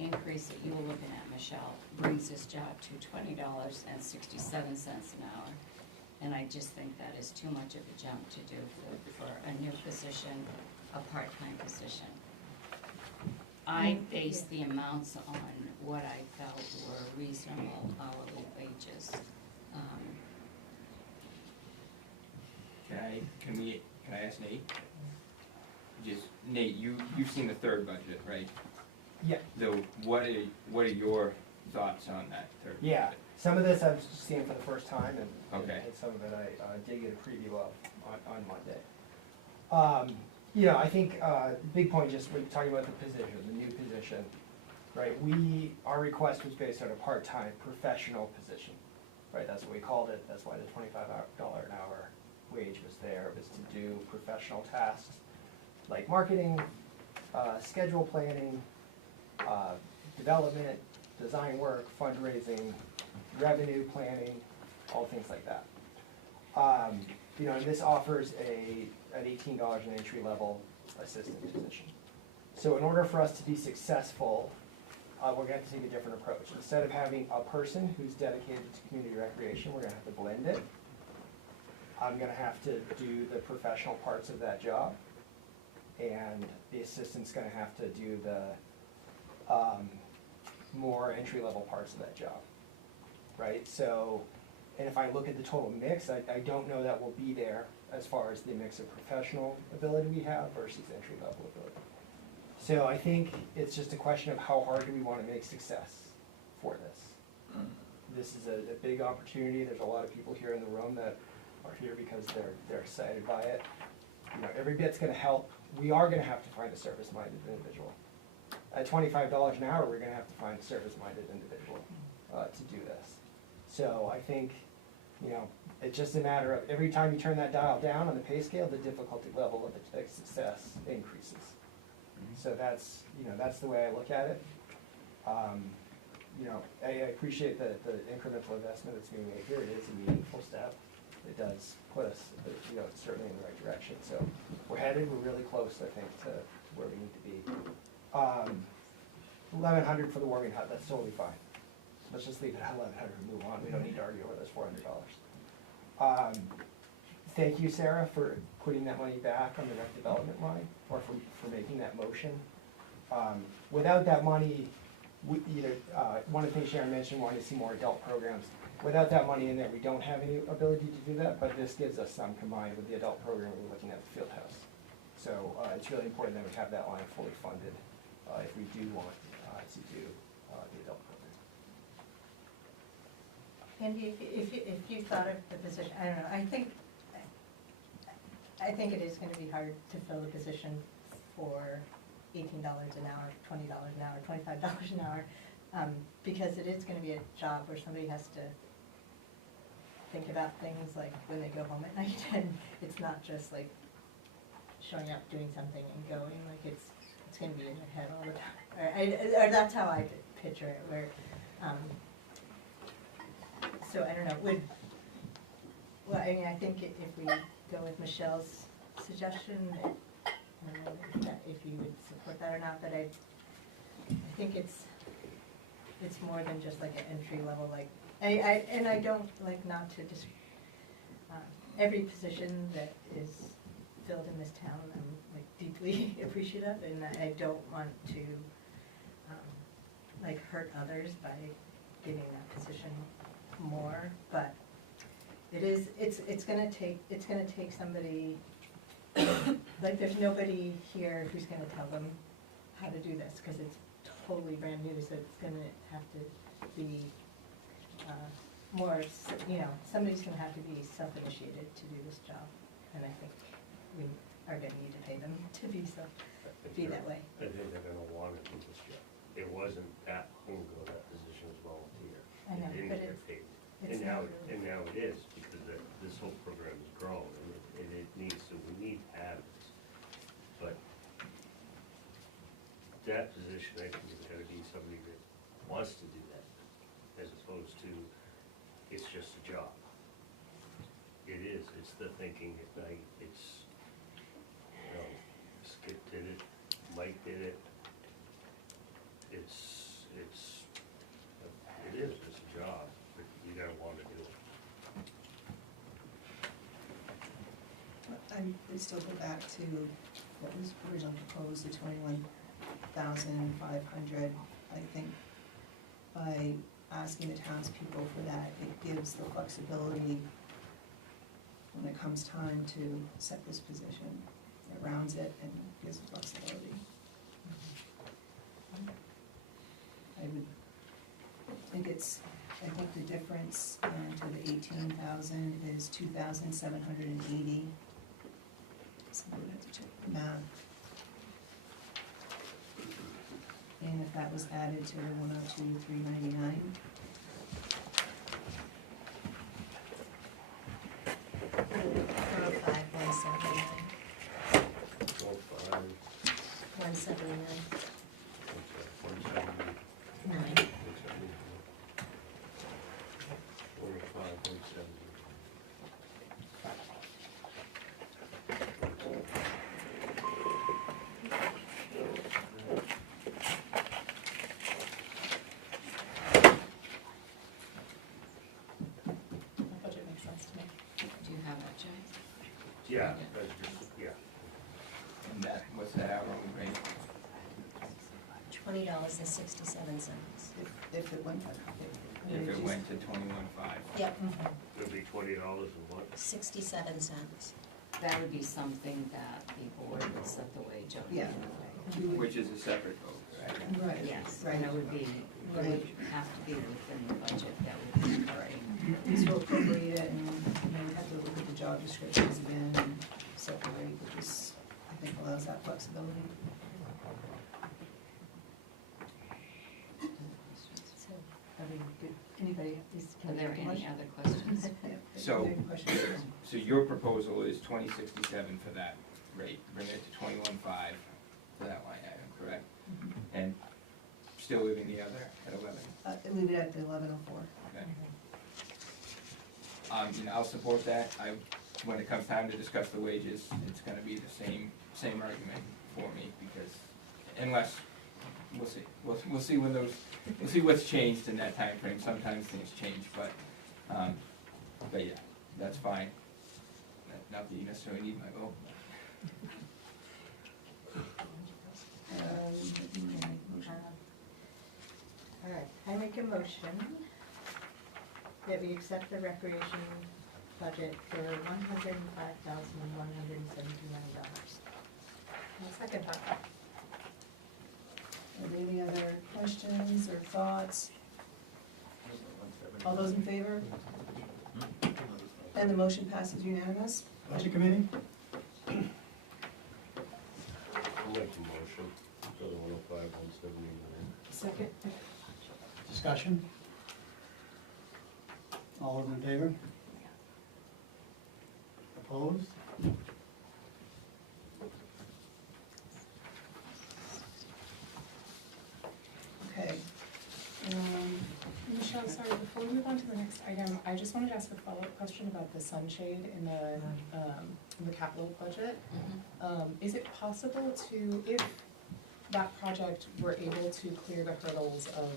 increase that you were looking at, Michelle, brings this job to $20.67 an hour. And I just think that is too much of a jump to do for a new position, a part-time position. I based the amounts on what I felt were reasonable hourly wages. Can I ask Nate? Nate, you've seen the third budget, right? Yeah. What are your thoughts on that third budget? Yeah, some of this I've seen for the first time, and, Okay. and some of it I did get a preview of on Monday. I think the big point, just when talking about the position, the new position, right? Our request was based on a part-time professional position, right? That's what we called it. That's why the $25 an hour wage was there. It was to do professional tasks like marketing, schedule planning, development, design work, fundraising, revenue planning, all things like that. And this offers an $18 an entry level assistant position. So in order for us to be successful, we're gonna have to take a different approach. Instead of having a person who's dedicated to community recreation, we're gonna have to blend it. I'm gonna have to do the professional parts of that job, and the assistant's gonna have to do the more entry-level parts of that job, right? So, and if I look at the total mix, I don't know that we'll be there as far as the mix of professional ability we have versus entry-level ability. So I think it's just a question of how hard do we want to make success for this. This is a big opportunity. There's a lot of people here in the room that are here because they're excited by it. Every bit's gonna help. We are gonna have to find a service-minded individual. At $25 an hour, we're gonna have to find a service-minded individual to do this. So I think, it's just a matter of every time you turn that dial down on the pay scale, the difficulty level of the success increases. So that's the way I look at it. I appreciate the incremental investment that's being made here. It is a meaningful step. It does put us, certainly in the right direction. So we're really close, I think, to where we need to be. 1,100 for the warming hut, that's totally fine. Let's just leave it at 1,100 and move on. We don't need to argue over those $400. thank you, Sarah, for putting that money back on the rec development line, or for making that motion. Without that money, one of the things Sharon mentioned, wanting to see more adult programs. Without that money in there, we don't have any ability to do that, but this gives us some combined with the adult program we're looking at the field house. So it's really important that we have that line fully funded if we do want to do the adult program. Andy, if you thought of the position, I don't know, I think it is gonna be hard to fill the position for $18 an hour, $20 an hour, $25 an hour, because it is gonna be a job where somebody has to think about things like when they go home at night, and it's not just like showing up, doing something and going, like it's gonna be in their head all the time. Or that's how I picture it, where, so I don't know, well, I mean, I think if we go with Michelle's suggestion, I don't know if you would support that or not, but I think it's more than just like an entry level, like, and I don't like not to just, every position that is filled in this town, I'm like deeply appreciative, and I don't want to, like hurt others by giving that position more, but it's gonna take somebody, like there's nobody here who's gonna tell them how to do this, because it's totally brand new, so it's gonna have to be more, somebody's gonna have to be self-initiated to do this job, and I think we are gonna need to pay them to be that way. I think they're gonna wanna do this job. It wasn't that long ago that position was volunteer. I know, It didn't but get paid. it's And now, not really- and now it is, because this whole program has grown, and it needs to, we need to have this. But that position, I think, is gonna be somebody that wants to do that, as opposed to, it's just a job. It is, it's the thinking at night, it's, Skip did it, Mike did it. It is a job, but you gotta wanna do it. I still go back to what was originally proposed, the 21,500. I think by asking the townspeople for that, it gives the flexibility when it comes time to set this position. It rounds it and gives flexibility. I think the difference to the 18,000 is 2,780. Somebody would have to check the math. And if that was added to the 102,399. Yeah, that's just, yeah. And that, what's that hourly rate? $20.67. If it went, If it went to 21.5? Yep, It'd be $20 and what? 67 cents. That would be something that the board would set the wage on. Yeah. Which is a separate vote, right? right. Yes, Right. and it would be, it would Right. have to be within the budget that would be occurring. So appropriate it, and we have to look at the job descriptions again and separate, which is, I think, allows that flexibility. So, I mean, anybody is. Are there any other questions? So- Any questions? So your proposal is 2067 for that rate, bring it to 21.5 for that line item, correct? And still leaving the other at 11, Leave it at the 11:04. okay? I'll support that. When it comes time to discuss the wages, it's gonna be the same argument for me, because unless, we'll see. We'll see when we'll see what's changed in that time frame. Sometimes things change, but yeah, that's fine. not that you necessarily need my vote. All right, I make a motion that we accept the recreation budget for $105,179. I'll second that. Are there any other questions or thoughts? All those in favor? And the motion passes unanimous. Budget committee? I'll make a motion for the 105, 179. Second. Discussion? All those in favor? Opposed? Okay. Michelle, sorry, before we move on to the next item, I just wanted to ask a follow-up question about the sunshade in the capital budget. Is it possible to, if that project were able to clear the hurdles of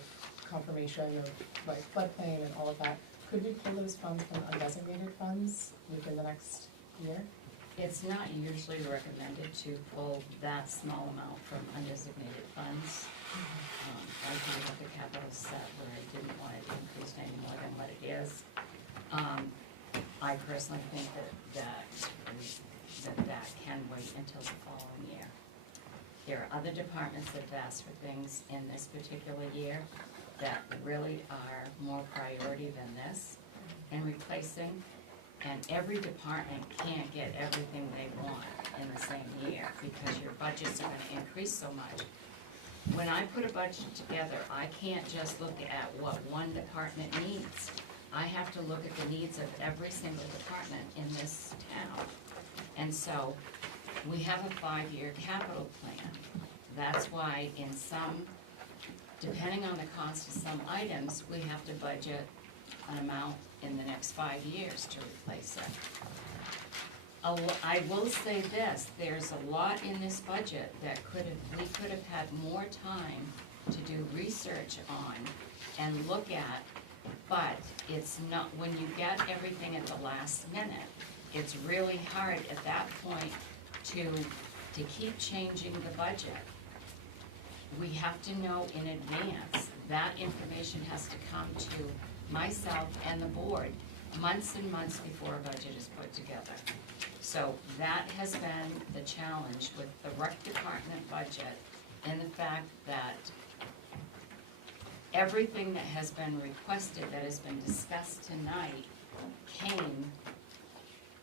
confirmation of like floodplain and all of that, could we pull those funds from undesignated funds within the next year? It's not usually recommended to pull that small amount from undesignated funds. I do have the capital set where I didn't want it to increase any more than what it is. I personally think that can wait until the following year. There are other departments that have asked for things in this particular year that really are more priority than this and replacing. And every department can't get everything they want in the same year because your budgets are gonna increase so much. When I put a budget together, I can't just look at what one department needs. I have to look at the needs of every single department in this town. And so, we have a 5-year capital plan. That's why in some, depending on the cost of some items, we have to budget an amount in the next 5 years to replace it. I will say this, there's a lot in this budget that we could have had more time to do research on and look at, but it's not, when you get everything at the last minute, it's really hard at that point to keep changing the budget. We have to know in advance. That information has to come to myself and the board months and months before a budget is put together. So that has been the challenge with the rec department budget and the fact that everything that has been requested, that has been discussed tonight, came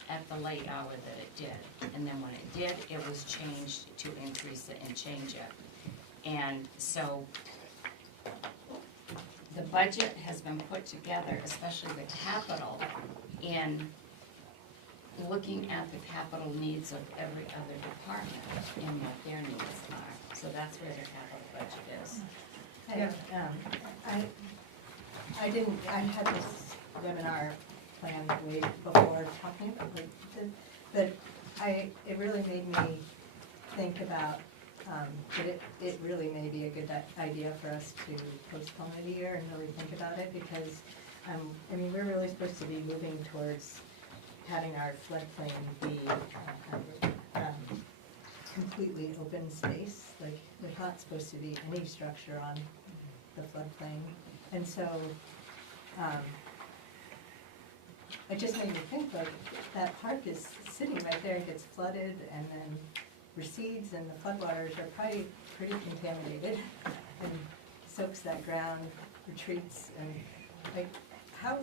at the late hour that it did. And then when it did, it was changed to increase it and change it. And so the budget has been put together, especially the capital, in looking at the capital needs of every other department and what their needs are. So that's where the capital budget is. I had this webinar planned way before talking about it, but it really made me think about that it really may be a good idea for us to postpone it a year and really think about it, because, I mean, we're really supposed to be moving towards having our floodplain be completely open space. Like, there's not supposed to be any structure on the floodplain. And so, it just made me think, like, that park is sitting right there, it gets flooded and then recedes, and the floodwaters are probably pretty contaminated and soaks that ground, retreats, and like, how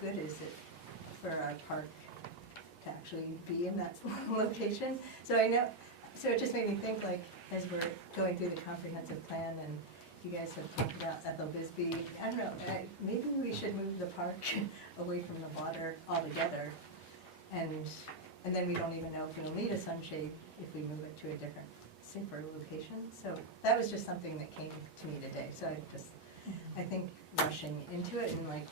good is it for our park to actually be in that location? So so it just made me think, like, as we're going through the comprehensive plan and you guys have talked about Ethel Bisbee, I don't know, maybe we should move the park away from the water altogether, and then we don't even know if we'll need a sunshade if we move it to a different, safer location. So that was just something that came to me today. So I think rushing into it and like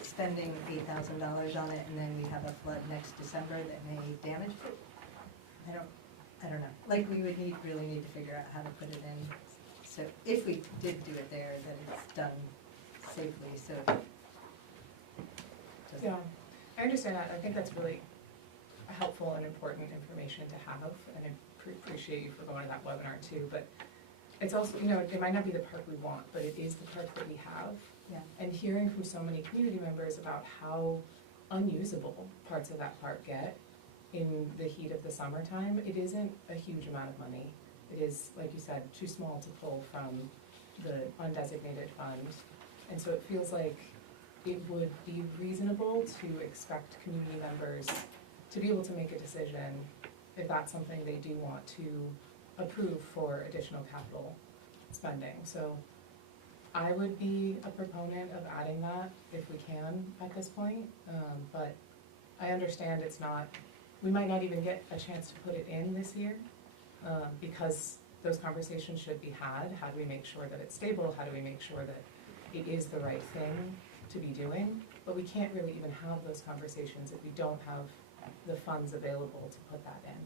spending $8,000 on it, and then we have a flood next December that may damage it. I don't know. Like, we would really need to figure out how to put it in. So if we did do it there, that it's done safely. So yeah, I understand that. I think that's really, I helpful and important information to have, and I appreciate you for going to that webinar too, but it's also, you know, it might not be the park we want, but it is the park that we have. Yeah. And hearing from so many community members about how unusable parts of that park get in the heat of the summertime, it isn't a huge amount of money. It is, like you said, too small to pull from the undesignated fund. And so it feels like it would be reasonable to expect community members to be able to make a decision if that's something they do want to approve for additional capital spending. So I would be a proponent of adding that if we can at this point, but I understand it's not, we might not even get a chance to put it in this year, because those conversations should be had. How do we make sure that it's stable? How do we make sure that it is the right thing to be doing? But we can't really even have those conversations if we don't have the funds available to put that in.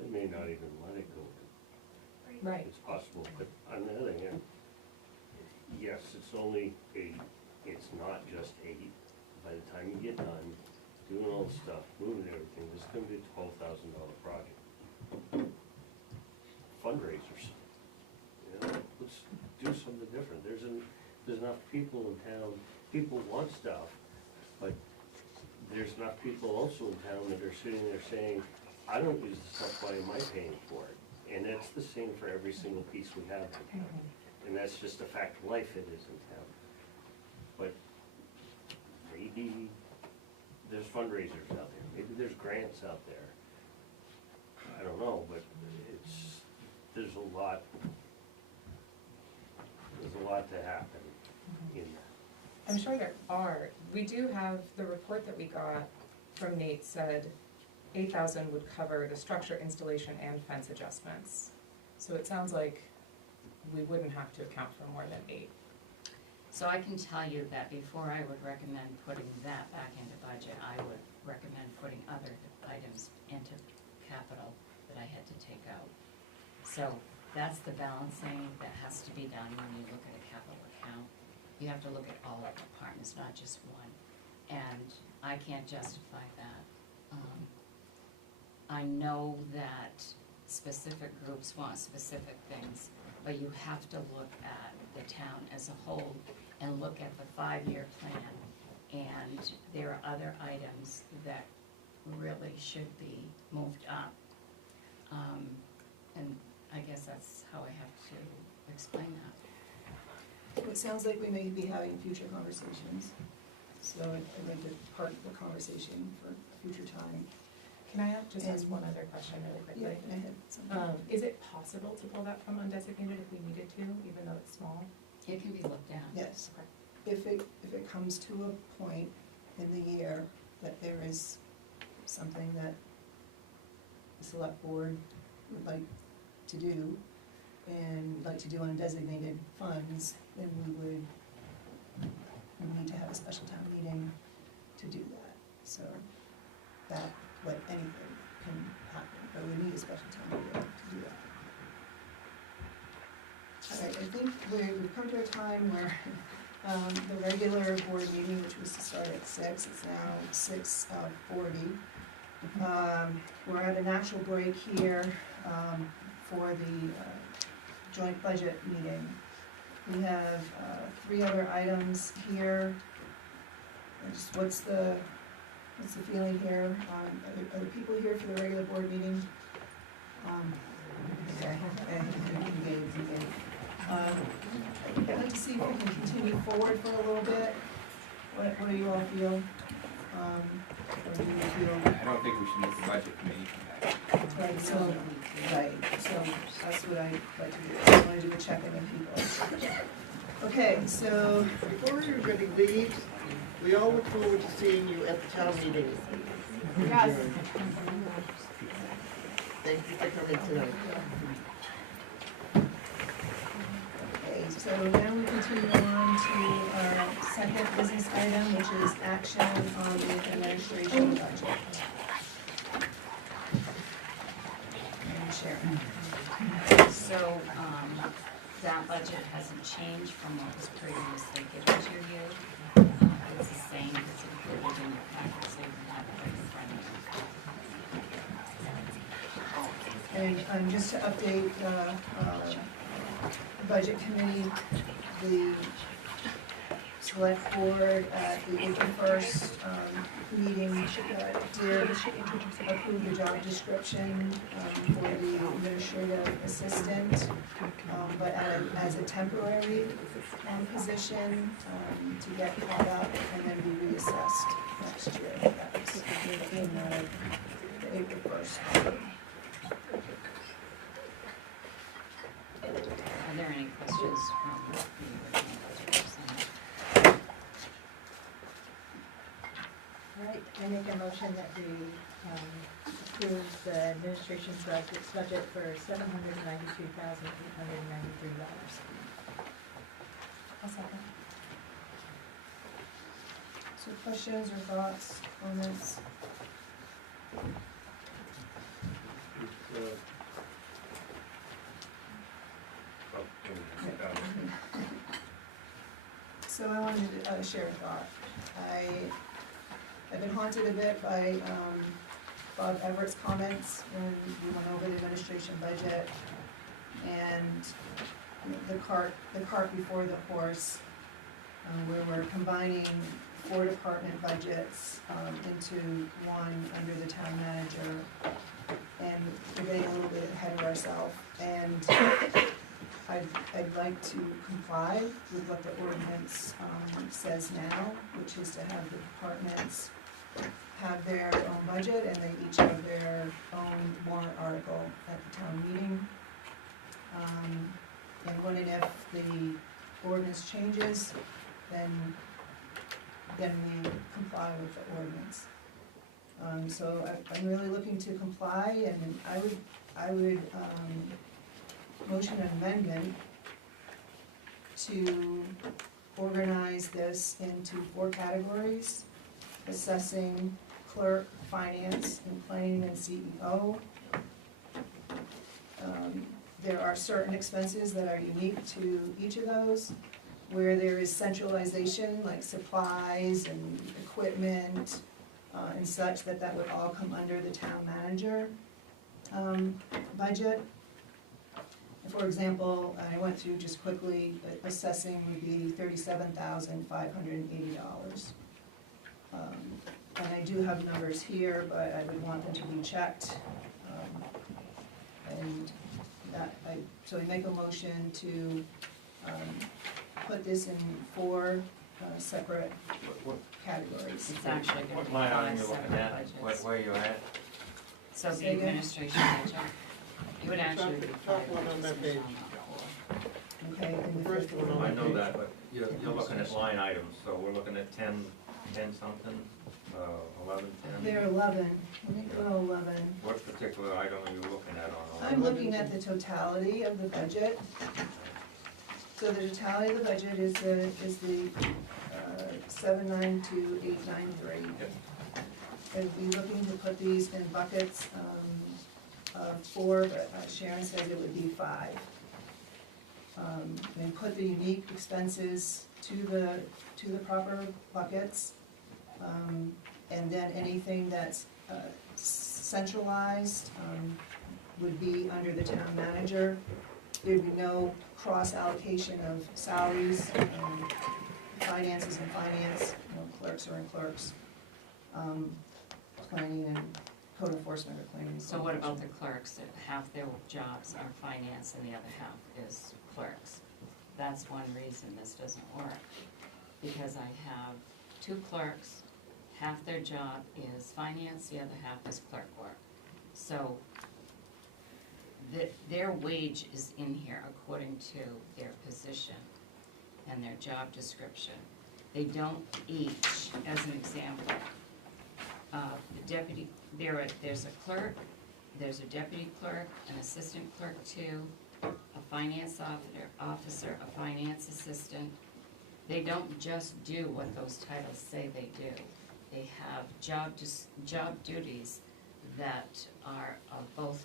They may not even let it go in. Right. It's possible, but on the other hand, yes, it's only 8, it's not just 8. By the time you get done, doing all the stuff, moving everything, this is gonna be a $12,000 project. Fundraisers, you know, let's do something different. There's enough people in town, people want stuff, but there's enough people also in town that are sitting there saying, I don't use the stuff, why am I paying for it? And that's the same for every single piece we have in town. And that's just a fact of life, it is in town. But maybe there's fundraisers out there, maybe there's grants out there. I don't know, but there's a lot to happen in that. I'm sure there are. We do have, the report that we got from Nate said 8,000 would cover the structure installation and fence adjustments. So it sounds like we wouldn't have to account for more than 8. So I can tell you that before I would recommend putting that back into budget, I would recommend putting other items into capital that I had to take out. So that's the balancing that has to be done when you look at a capital account. You have to look at all of the departments, not just one. And I can't justify that. I know that specific groups want specific things, but you have to look at the town as a whole and look at the 5-year plan. And there are other items that really should be moved up. And I guess that's how I have to explain that. It sounds like we may be having future conversations, so I'd like to park the conversation for a future time. Can I just ask one other question really quickly? Yeah, I had something. Is it possible to pull that from undesignated if we needed to, even though it's small? It can be looked at. Yes. Okay. If it comes to a point in the year that there is something that the select board would like to do and would like to do on designated funds, then we need to have a special town meeting to do that. So that, like anything, can happen, but we need a special town meeting to do that. All right, I think we've come to a time where the regular board meeting, which was to start at 6, it's now 6:40. We're at a natural break here for the joint budget meeting. We have 3 other items here. Just what's the feeling here? Are the people here for the regular board meeting? Okay. Engaged. I'd like to see if we can continue forward for a little bit. What do you all feel? Or do you feel? I don't think we should make the budget committee come back. Right, so that's what I'd like to do. I want to do a check-in with people. Okay, so Before everybody leaves, we all look forward to seeing you at the town meeting. Yes. Thank you for coming tonight. Okay, so now we continue on to our second business item, which is action on the administration budget. And Sharon. So, that budget hasn't changed from what was previously given to you. It's the same, it's included in your packet, so you can have it right in front of you. And just to update the budget committee, the select board at the April 1st meeting did approve the job description for the administrative assistant, but as a temporary position to get caught up and then be reassessed next year. That was in the April 1st. Are there any questions from the original budget presented? All right, I make a motion that we approve the administration's budget for $792,893. I'll second. So questions or thoughts on this? So I wanted to share a thought. I've been haunted a bit by Bob Everett's comments when we went over the administration budget and the cart before the horse, where we're combining 4 department budgets into one under the town manager, and we're getting a little bit ahead of ourselves. And I'd like to comply with what the ordinance says now, which is to have the departments have their own budget and they each have their own warrant article at the town meeting. And when and if the ordinance changes, then we comply with the ordinance. So I'm really looking to comply, and I would motion an amendment to organize this into 4 categories: assessing, clerk, finance, and planning and CEO. There are certain expenses that are unique to each of those, where there is centralization, like supplies and equipment and such, that would all come under the town manager budget. For example, I went through just quickly, assessing would be $37,580. And I do have numbers here, but I would want them to be checked. And so I make a motion to put this in 4 separate categories. It's actually gonna What be line 5 item you looking separate at? budgets. Where you at? So Say the again? administration budget, it would actually be Top 5 one on that budgets page. on Okay, and the First one on I that know page. that, but you're looking at line items, so we're looking at 10 something, 11, 10? They're 11, I think they're 11. What particular item are you looking at on 11? I'm looking at the totality of the budget. So the totality of the budget is the 792,893. Yep. I'd be looking to put these in buckets of 4, but Sharon says it would be 5. And put the unique expenses to the proper buckets. And then anything that's centralized would be under the town manager. There'd be no cross allocation of salaries, finances and finance, clerks are in clerks, planning and code enforcement are planning. and So code what about the enforcement. clerks? That half their jobs are finance and the other half is clerks. That's one reason this doesn't work. Because I have 2 clerks, half their job is finance, the other half is clerk work. So their wage is in here according to their position and their job description. They don't each, as an example, the deputy, there's a clerk, there's a deputy clerk, an assistant clerk 2, a finance officer, a finance assistant. They don't just do what those titles say they do. They have job duties that are of both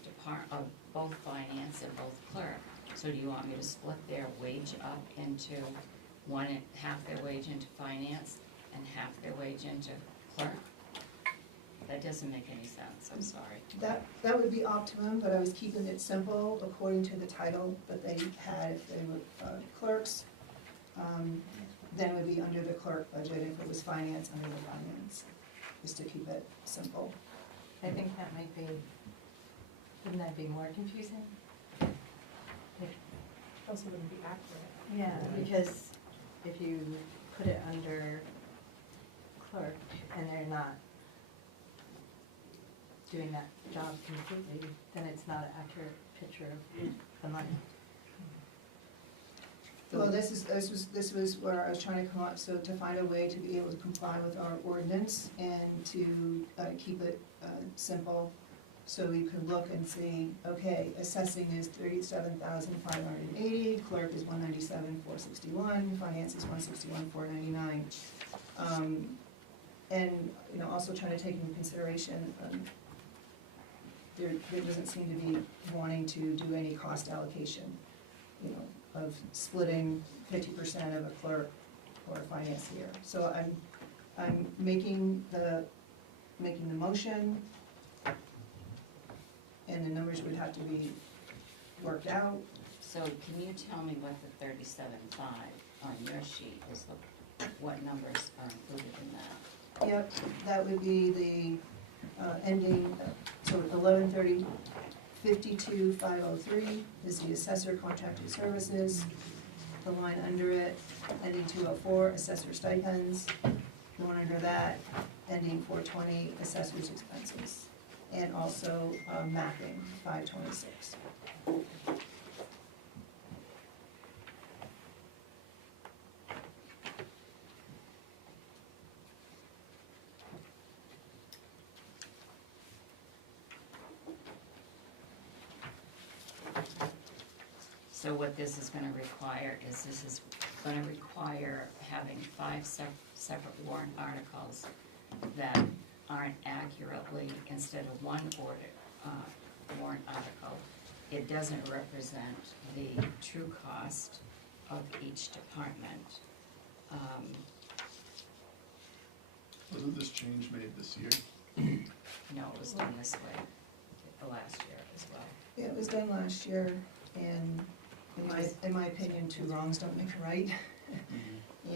finance and both clerk. So do you want me to split their wage up into half their wage into finance and half their wage into clerk? That doesn't make any sense, I'm sorry. That would be optimum, but I was keeping it simple according to the title that they had. If they were clerks, then it would be under the clerk budget. If it was finance, under the finance, just to keep it simple. I think that might be, wouldn't that be more confusing? Also wouldn't be accurate. Yeah, because if you put it under clerk and they're not doing that job completely, then it's not an accurate picture of the money. Well, this was where I was trying to come up, so to find a way to be able to comply with our ordinance and to keep it simple, so we could look and see, okay, assessing is 37,580, clerk is 197,461, finance is 161,499. And, you know, also trying to take into consideration, there doesn't seem to be wanting to do any cost allocation, you know, of splitting 50% of a clerk or a financier. So I'm making the motion, and the numbers would have to be worked out. So can you tell me what the 37.5 on your sheet is, what numbers are included in that? Yep, that would be the ending, so 11/30, 52,503 is the assessor contracted services. The line under it, ending 204, assessor stipends. The one under that, ending 420, assessor's expenses. And also mapping, 526. So what this is gonna require is having 5 separate warrant articles that aren't accurately, instead of one warrant article, it doesn't represent the true cost of each department. Wasn't this change made this year? No, it was done this way the last year as well. Yeah, it was done last year, and in my opinion, two wrongs don't make a right.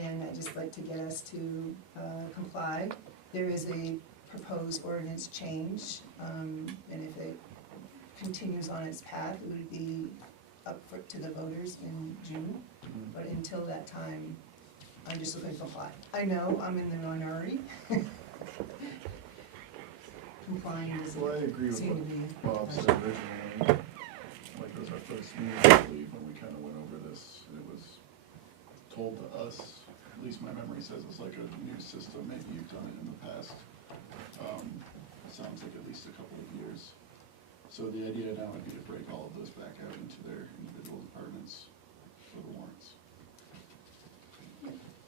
And I'd just like to get us to comply. There is a proposed ordinance change, and if it continues on its path, it would be up to the voters in June. But until that time, I'm just looking to comply. I know I'm in the minority. Complying doesn't Well, I agree with seem to be. what Bob said originally. Like, it was our first meeting, I believe, when we kind of went over this. It was told to us, at least my memory says it's like a new system. Maybe you've done it in the past. It sounds like at least a couple of years. So the idea now would be to break all of those back out into their individual departments for the warrants.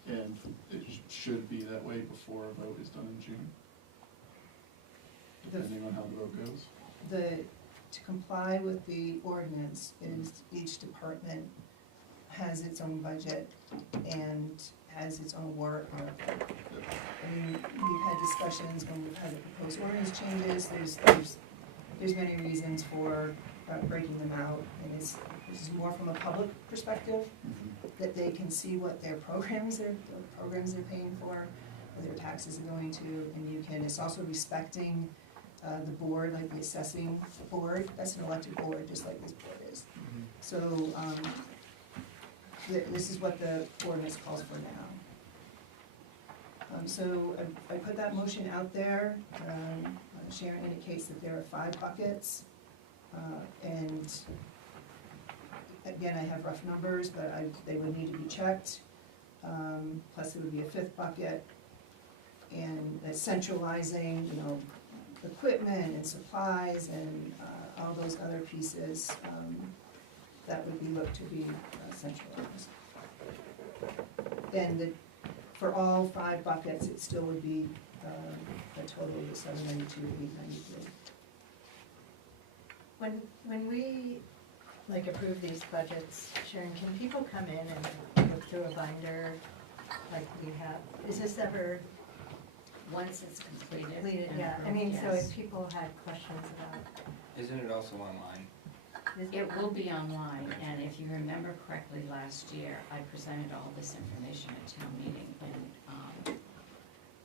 And it should be that way before a vote is done in June, depending on how the vote goes. To comply with the ordinance is each department has its own budget and has its own warrant article. I mean, we've had discussions when we've had the proposed ordinance changes, there's many reasons for breaking them out, and this is more from a public perspective, that they can see what their programs they're paying for, what their taxes are going to, and you can, it's also respecting the board, like the assessing board, that's an elected board, just like this board is. So, this is what the ordinance calls for now. So I put that motion out there. Sharon indicates that there are 5 buckets. And again, I have rough numbers, but they would need to be checked. Plus it would be a 5th bucket. And centralizing, you know, equipment and supplies and all those other pieces, that would be looked to be centralized. And for all 5 buckets, it still would be a total of $792,893. When we like approve these budgets, Sharon, can people come in and look through a binder like we have? Is this ever once it's completed. Completed, and yeah, I approved, mean, so yes. if people had questions about. Isn't it also online? It will be online, and if you remember correctly, last year, I presented all this information at town meeting and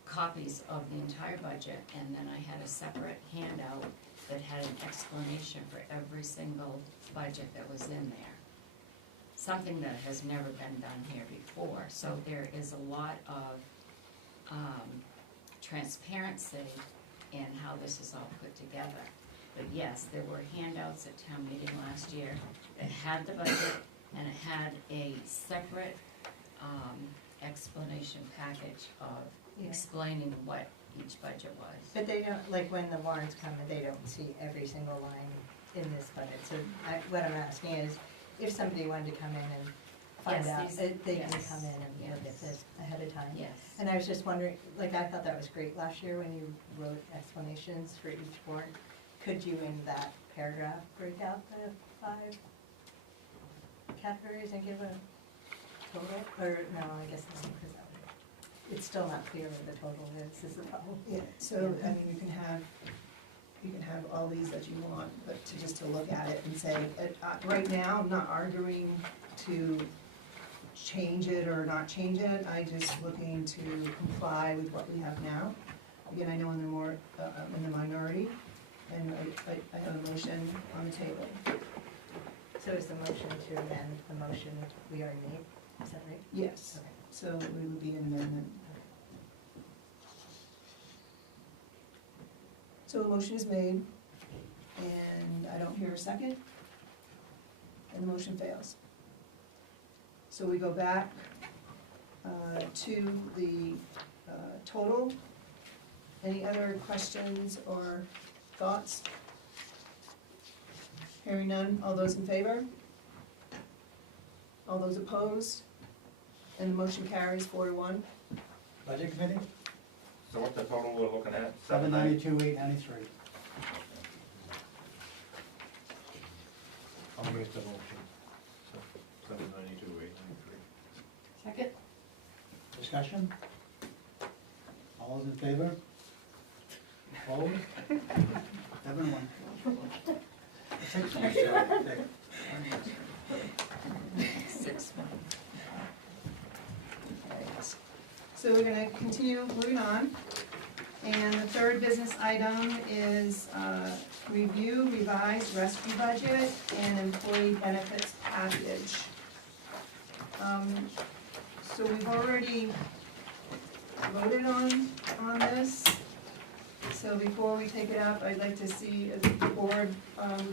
copies of the entire budget, and then I had a separate handout that had an explanation for every single budget that was in there. Something that has never been done here before, so there is a lot of transparency in how this is all put together. But yes, there were handouts at town meeting last year that had the budget, and it had a separate explanation package of Yeah. explaining what each budget was. But they don't, like when the warrants come, they don't see every single line in this budget. So what I'm asking is, if somebody wanted to come in and find Yes, out, these- they can yes, come in and look at yes. this ahead of time. Yes. And I was just wondering, like, I thought that was great last year when you wrote explanations for each warrant. Could you, in that paragraph, break out the 5 categories and give a total? Or, no, I guess not, because that would, it's still not clear what the total is the problem. Yeah, so, I mean, you can have all these that you want, but to just to look at it and say, right now, I'm not arguing to change it or not change it, I just looking to comply with what we have now. Again, I know I'm in the minority, and I have a motion on the table. So is the motion to amend the motion we already made? Is that right? Yes, Okay. so it would be an amendment. So a motion is made, and I don't hear a second, and the motion fails. So we go back to the total. Any other questions or thoughts? Hearing none, all those in favor? All those opposed? And the motion carries 4-1. Budget committee, So what's the total we're looking at? 792, 893. I'll make the motion. 792, 893. Second? Discussion? All those in favor? Opposed? 7-1. 6-1. So we're gonna continue moving on. And the third business item is review revised rescue budget and employee benefits package. So we've already voted on this. So before we take it up, I'd like to see if the board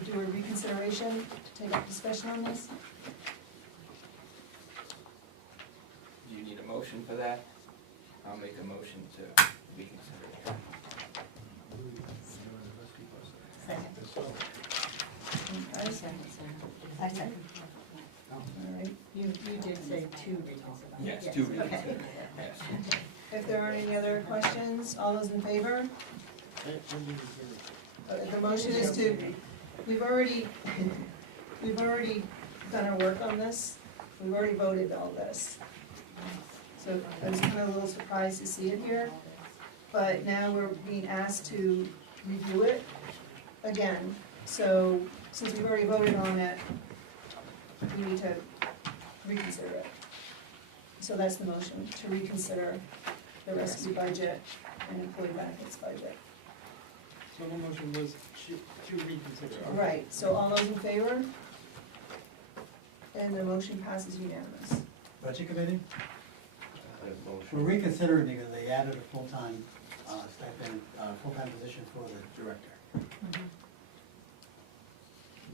do a reconsideration to take up discussion on this. Do you need a motion for that? I'll make a motion to reconsider it. Second. I second. I second. All right. You did say 2 reconsider. Yes, to Okay. reconsider, yes. If there aren't any other questions, all those in favor? The motion is to, we've already done our work on this. We've already voted all this. So I was kind of a little surprised to see it here. But now we're being asked to review it again. So since we've already voted on it, we need to reconsider it. So that's the motion, to reconsider the rescue budget and employee benefits budget. So the motion was to reconsider. Right, so all those in favor? And the motion passes unanimous. Budget committee, That we're motion, reconsidering because they added a full-time stipend, full-time position for the director.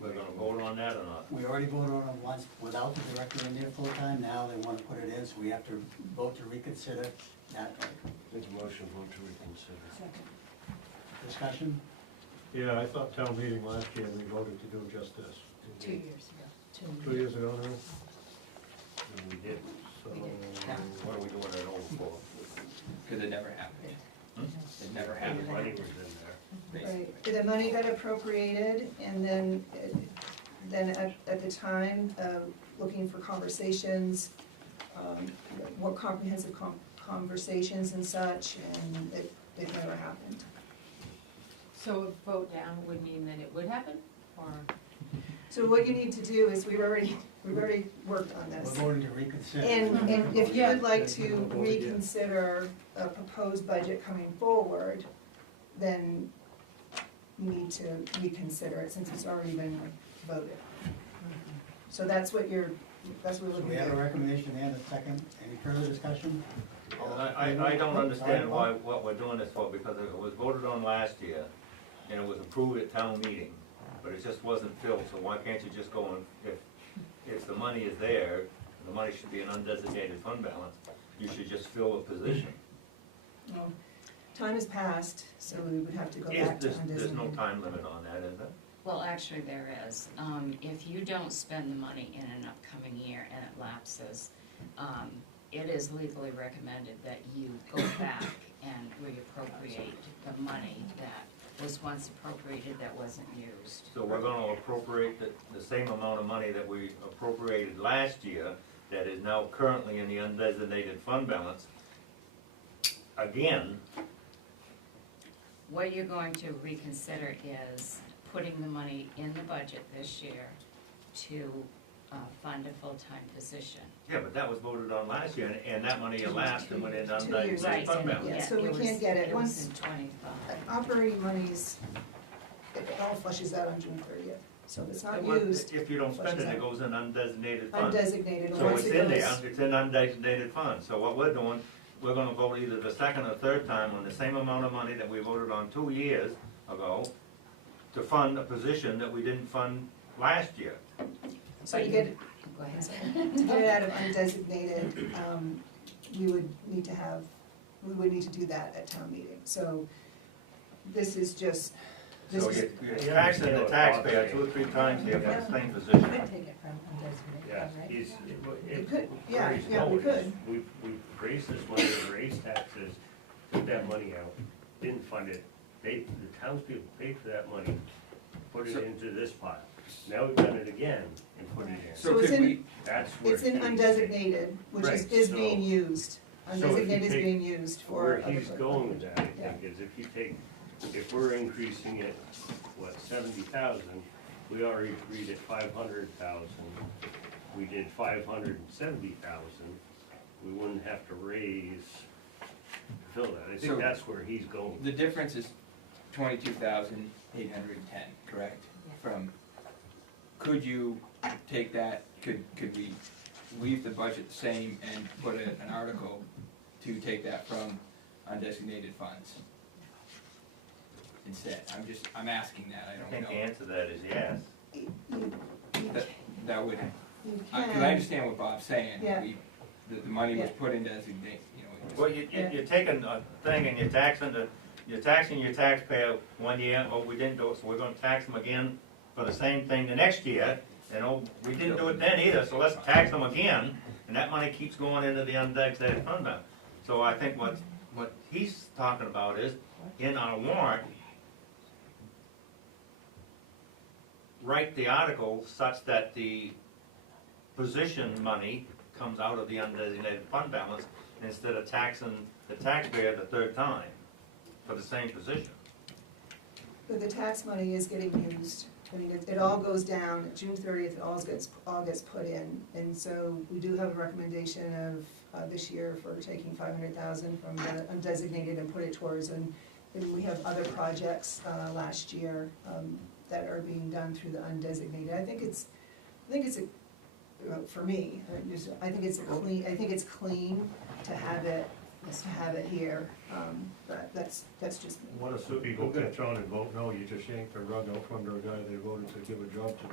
We're gonna vote on that or not? We already voted on it once without the director in there full-time, now they want to put it in, so we have to vote to reconsider that. make a motion, vote to reconsider. Second. Discussion? Yeah, I thought town meeting last year, we voted to do just this. 2 years ago. 2 years ago now, And we did, so. what are we doing it over for? Because it never happened. It never The happened, money was in there. basically. Right, the money got appropriated, and then at the time, looking for more comprehensive conversations and such, and it never happened. So a vote down would mean that it would happen, or? So what you need to do is, we've already worked on We're this. voting to reconsider. And if you would like to reconsider a proposed budget coming forward, then you need to reconsider it since it's already been voted. So that's what we're So looking we at. have a recommendation and a second. Any further discussion? I don't understand why, what we're doing this for, because it was voted on last year, and it was approved at town meeting, but it just wasn't filled, so why can't you just go and, if the money is there, the money should be an undesignated fund balance, you should just fill a position. Well, time has passed, so we would have to go back to There's no undesignated. time limit on that, is there? Well, actually, there is. If you don't spend the money in an upcoming year and it lapses, it is legally recommended that you go back and reappropriate the money that was once appropriated that wasn't used. So we're gonna appropriate the same amount of money that we appropriated last year, that is now currently in the undesignated fund balance, again. What you're going to reconsider is putting the money in the budget this year to fund a full-time position. Yeah, but that was voted on last year, and that money elapsed and went in 2 years. undesignated Right, fund and balance. Yeah, yeah, so we can't get it. It was Once- in 25. Operating monies, it all flushes out on June 30th, so if it's not Well, used, if you don't spend flushes it, it out. goes in undesignated fund. Undesignated, So once it's it in there, goes. it's in undesignated fund, so what we're doing, we're gonna vote either the second or third time on the same amount of money that we voted on 2 years ago to fund a position that we didn't fund last year. So to get, Go ahead. to get it out of undesignated, we would need to do that at town meeting. So this is just, this So is, you're taxing the taxpayer 2 or 3 times here for the same position. Could take it from undesignated, Yeah, right? he's, You could, yeah, where he's yeah, we going is, could. we've raised this money, raised taxes, took that money out, didn't fund it, the townspeople paid for that money, put it into this pile. Now we've done it again and put it in. So it's could in- we, That's where it's in he's- undesignated, which Right, is so- being used. so if you Undesignated is take being used for. Where other he's purposes. going with that, I Yeah. think, is if we're increasing it, 70,000, we already agreed at 500,000, we did 570,000, we wouldn't have to raise to fill that. I So- think that's where he's going. the difference is 22,810, correct? From, could you take that, could we leave the budget the same and put an article to take that from undesignated funds instead? I'm asking that, I I don't think the know. answer to that is yes. That would, You because can. I understand what Bob's saying, Yeah. that the money was Yeah. put in designate, you know. it was- Well, you're taking a thing and you're taxing your taxpayer 1 year, oh, we didn't do it, so we're gonna tax them again for the same thing the next year. And oh, we didn't do it then either, so let's tax them again, and that money keeps going into the undesignated fund balance. So I think what he's talking about is, in our warrant, write the article such that the position money comes out of the undesignated fund balance instead of taxing the taxpayer the third time for the same position. But the tax money is getting used. I mean, it all goes down, June 30th, it all gets put in. And so we do have a recommendation of this year for taking 500,000 from the undesignated and put it towards, and we have other projects last year that are being done through the undesignated. I think it's for me, I think it's clean to have it here, but that's just me. What if some people catch on and vote no, you just yanked the rug out from under a guy they voted to give a job to?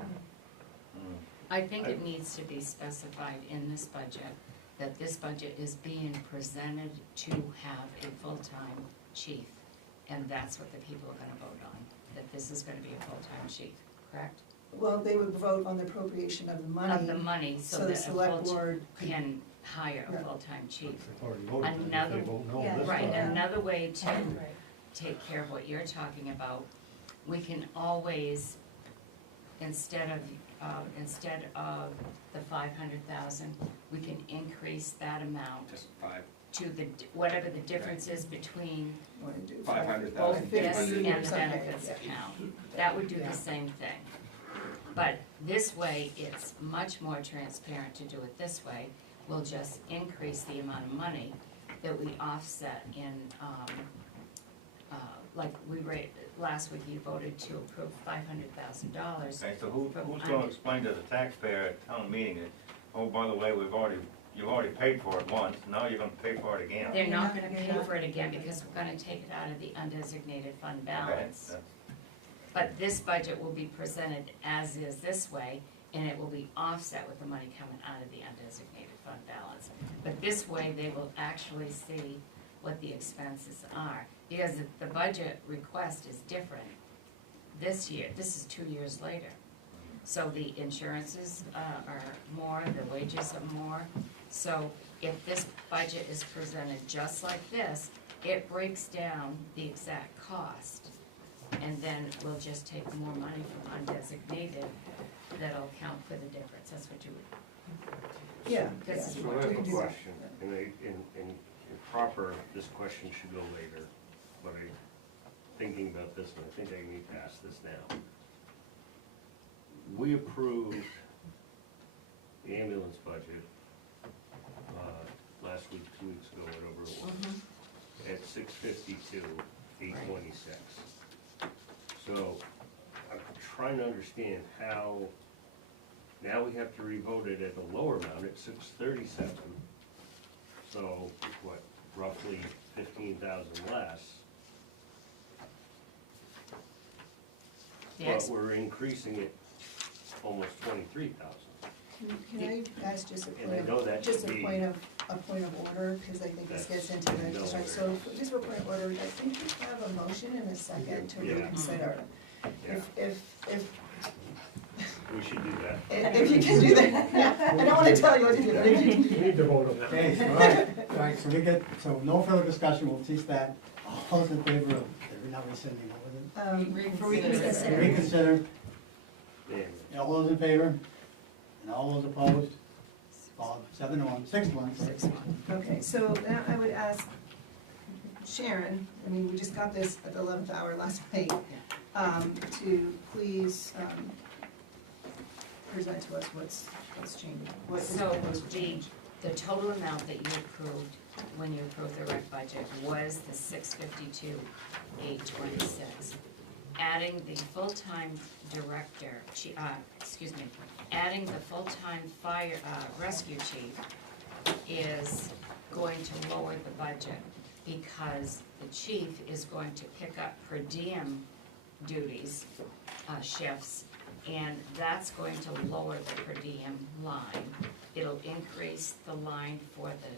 I think it needs to be specified in this budget that this budget is being presented to have a full-time chief. And that's what the people are gonna vote on, that this is gonna be a full-time chief, correct? Well, they would vote on the appropriation of the money. Of the money, so the that a select full, board could. can hire Yeah. a full-time chief. They've already voted, if Another- they vote no Yeah. this Right, time. another way to take care of what you're talking about, we can always, instead of the 500,000, we can increase that amount Just 5. to the, whatever the difference is between Want to do 500,000, both this 200. and the benefits account. That would do the same thing. But this way, it's much more transparent to do it this way. We'll just increase the amount of money that we offset in, like last week you voted to approve $500,000. Okay, so who's gonna explain to the taxpayer at town meeting that, oh, by the way, you've already paid for it once, now you're gonna pay for it again? They're not gonna pay for it again because we're gonna take it out of the undesignated fund balance. Okay, But this budget will be presented as is this way, and it will be offset with the money coming out of the undesignated fund balance. But this way, they will actually see what the expenses are, because the budget request is different this year. This is 2 years later. So the insurances are more, the wages are more. So if this budget is presented just like this, it breaks down the exact cost. And then we'll just take more money from undesignated that'll account for the difference. That's what you would. Yeah. This is So what I have you a would do. question, and in proper, this question should go later, but thinking about this, and I think I need to ask this now. We approved the ambulance budget, last week, 2 weeks ago, whatever it was, at $652, $826. So, I'm trying to understand how, now we have to revote it at a lower amount at $637. So, what, roughly 15,000 less. Yes. But we're increasing it almost 23,000. Can I ask just a And I know point that of, just should a be- point of order, because I think this gets into the, No so just for point of order, I think we have a motion and a second to Yeah. reconsider. Yeah. If, We should do that. if you can do that, yeah, I don't wanna tell you what to do, but if you can do We need to vote on that. Okay, all right, so no further discussion, we'll cease that. All those in favor of, they're not rescinding, what was it? For reconsider. Reconsider, Yeah. all those in favor? And all those opposed? All, 7-1, 6-1. Okay, so now I would ask Sharon, I mean, we just got this at the 11th hour last night, to please, present to us what's changing, what is So proposed to change. the total amount that you approved when you approved the rec budget was the $652,826. Adding the full-time director, adding the full-time fire, rescue chief is going to lower the budget because the chief is going to pick up per diem duties, shifts, and that's going to lower the per diem line. It'll increase the line for the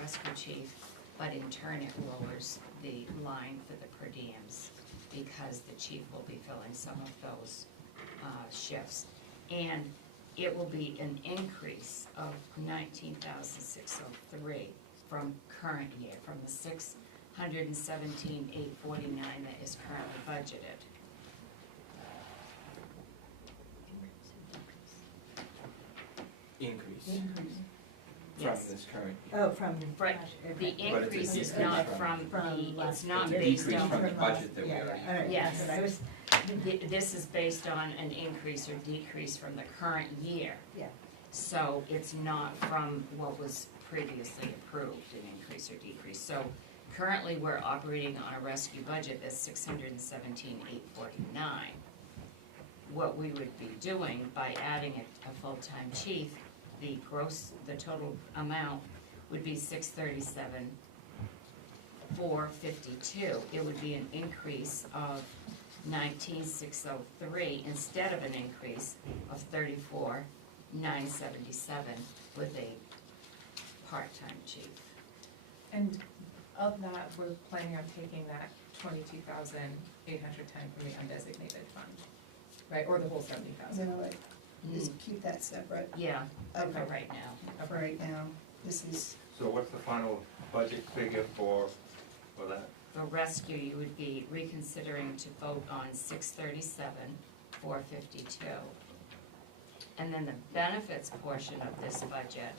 rescue chief, but in turn it lowers the line for the per diems because the chief will be filling some of those shifts. And it will be an increase of $19,603 from current year, from the $617,849 that is currently budgeted. Increase from Yes. this current. Oh, from. Right, the But it's a increase is decrease not from- from the, it's not year. based Decrease on. from the budget that we Yeah, already. all right, Yes. but I was, This is based on an increase or decrease from the current year. yeah. So it's not from what was previously approved, an increase or decrease. So currently, we're operating on a rescue budget that's $617,849. What we would be doing by adding a full-time chief, the total amount would be $637,452. It would be an increase of $19,603 instead of an increase of $34,977 with a part-time chief. And of that, we're planning on taking that 22,810 from the undesignated fund, right, or the whole 70,000? No, just keep that separate. Yeah, Okay. for right now. For right now, this is, So what's the final budget figure for that? For rescue, you would be reconsidering to vote on $637,452. And then the benefits portion of this budget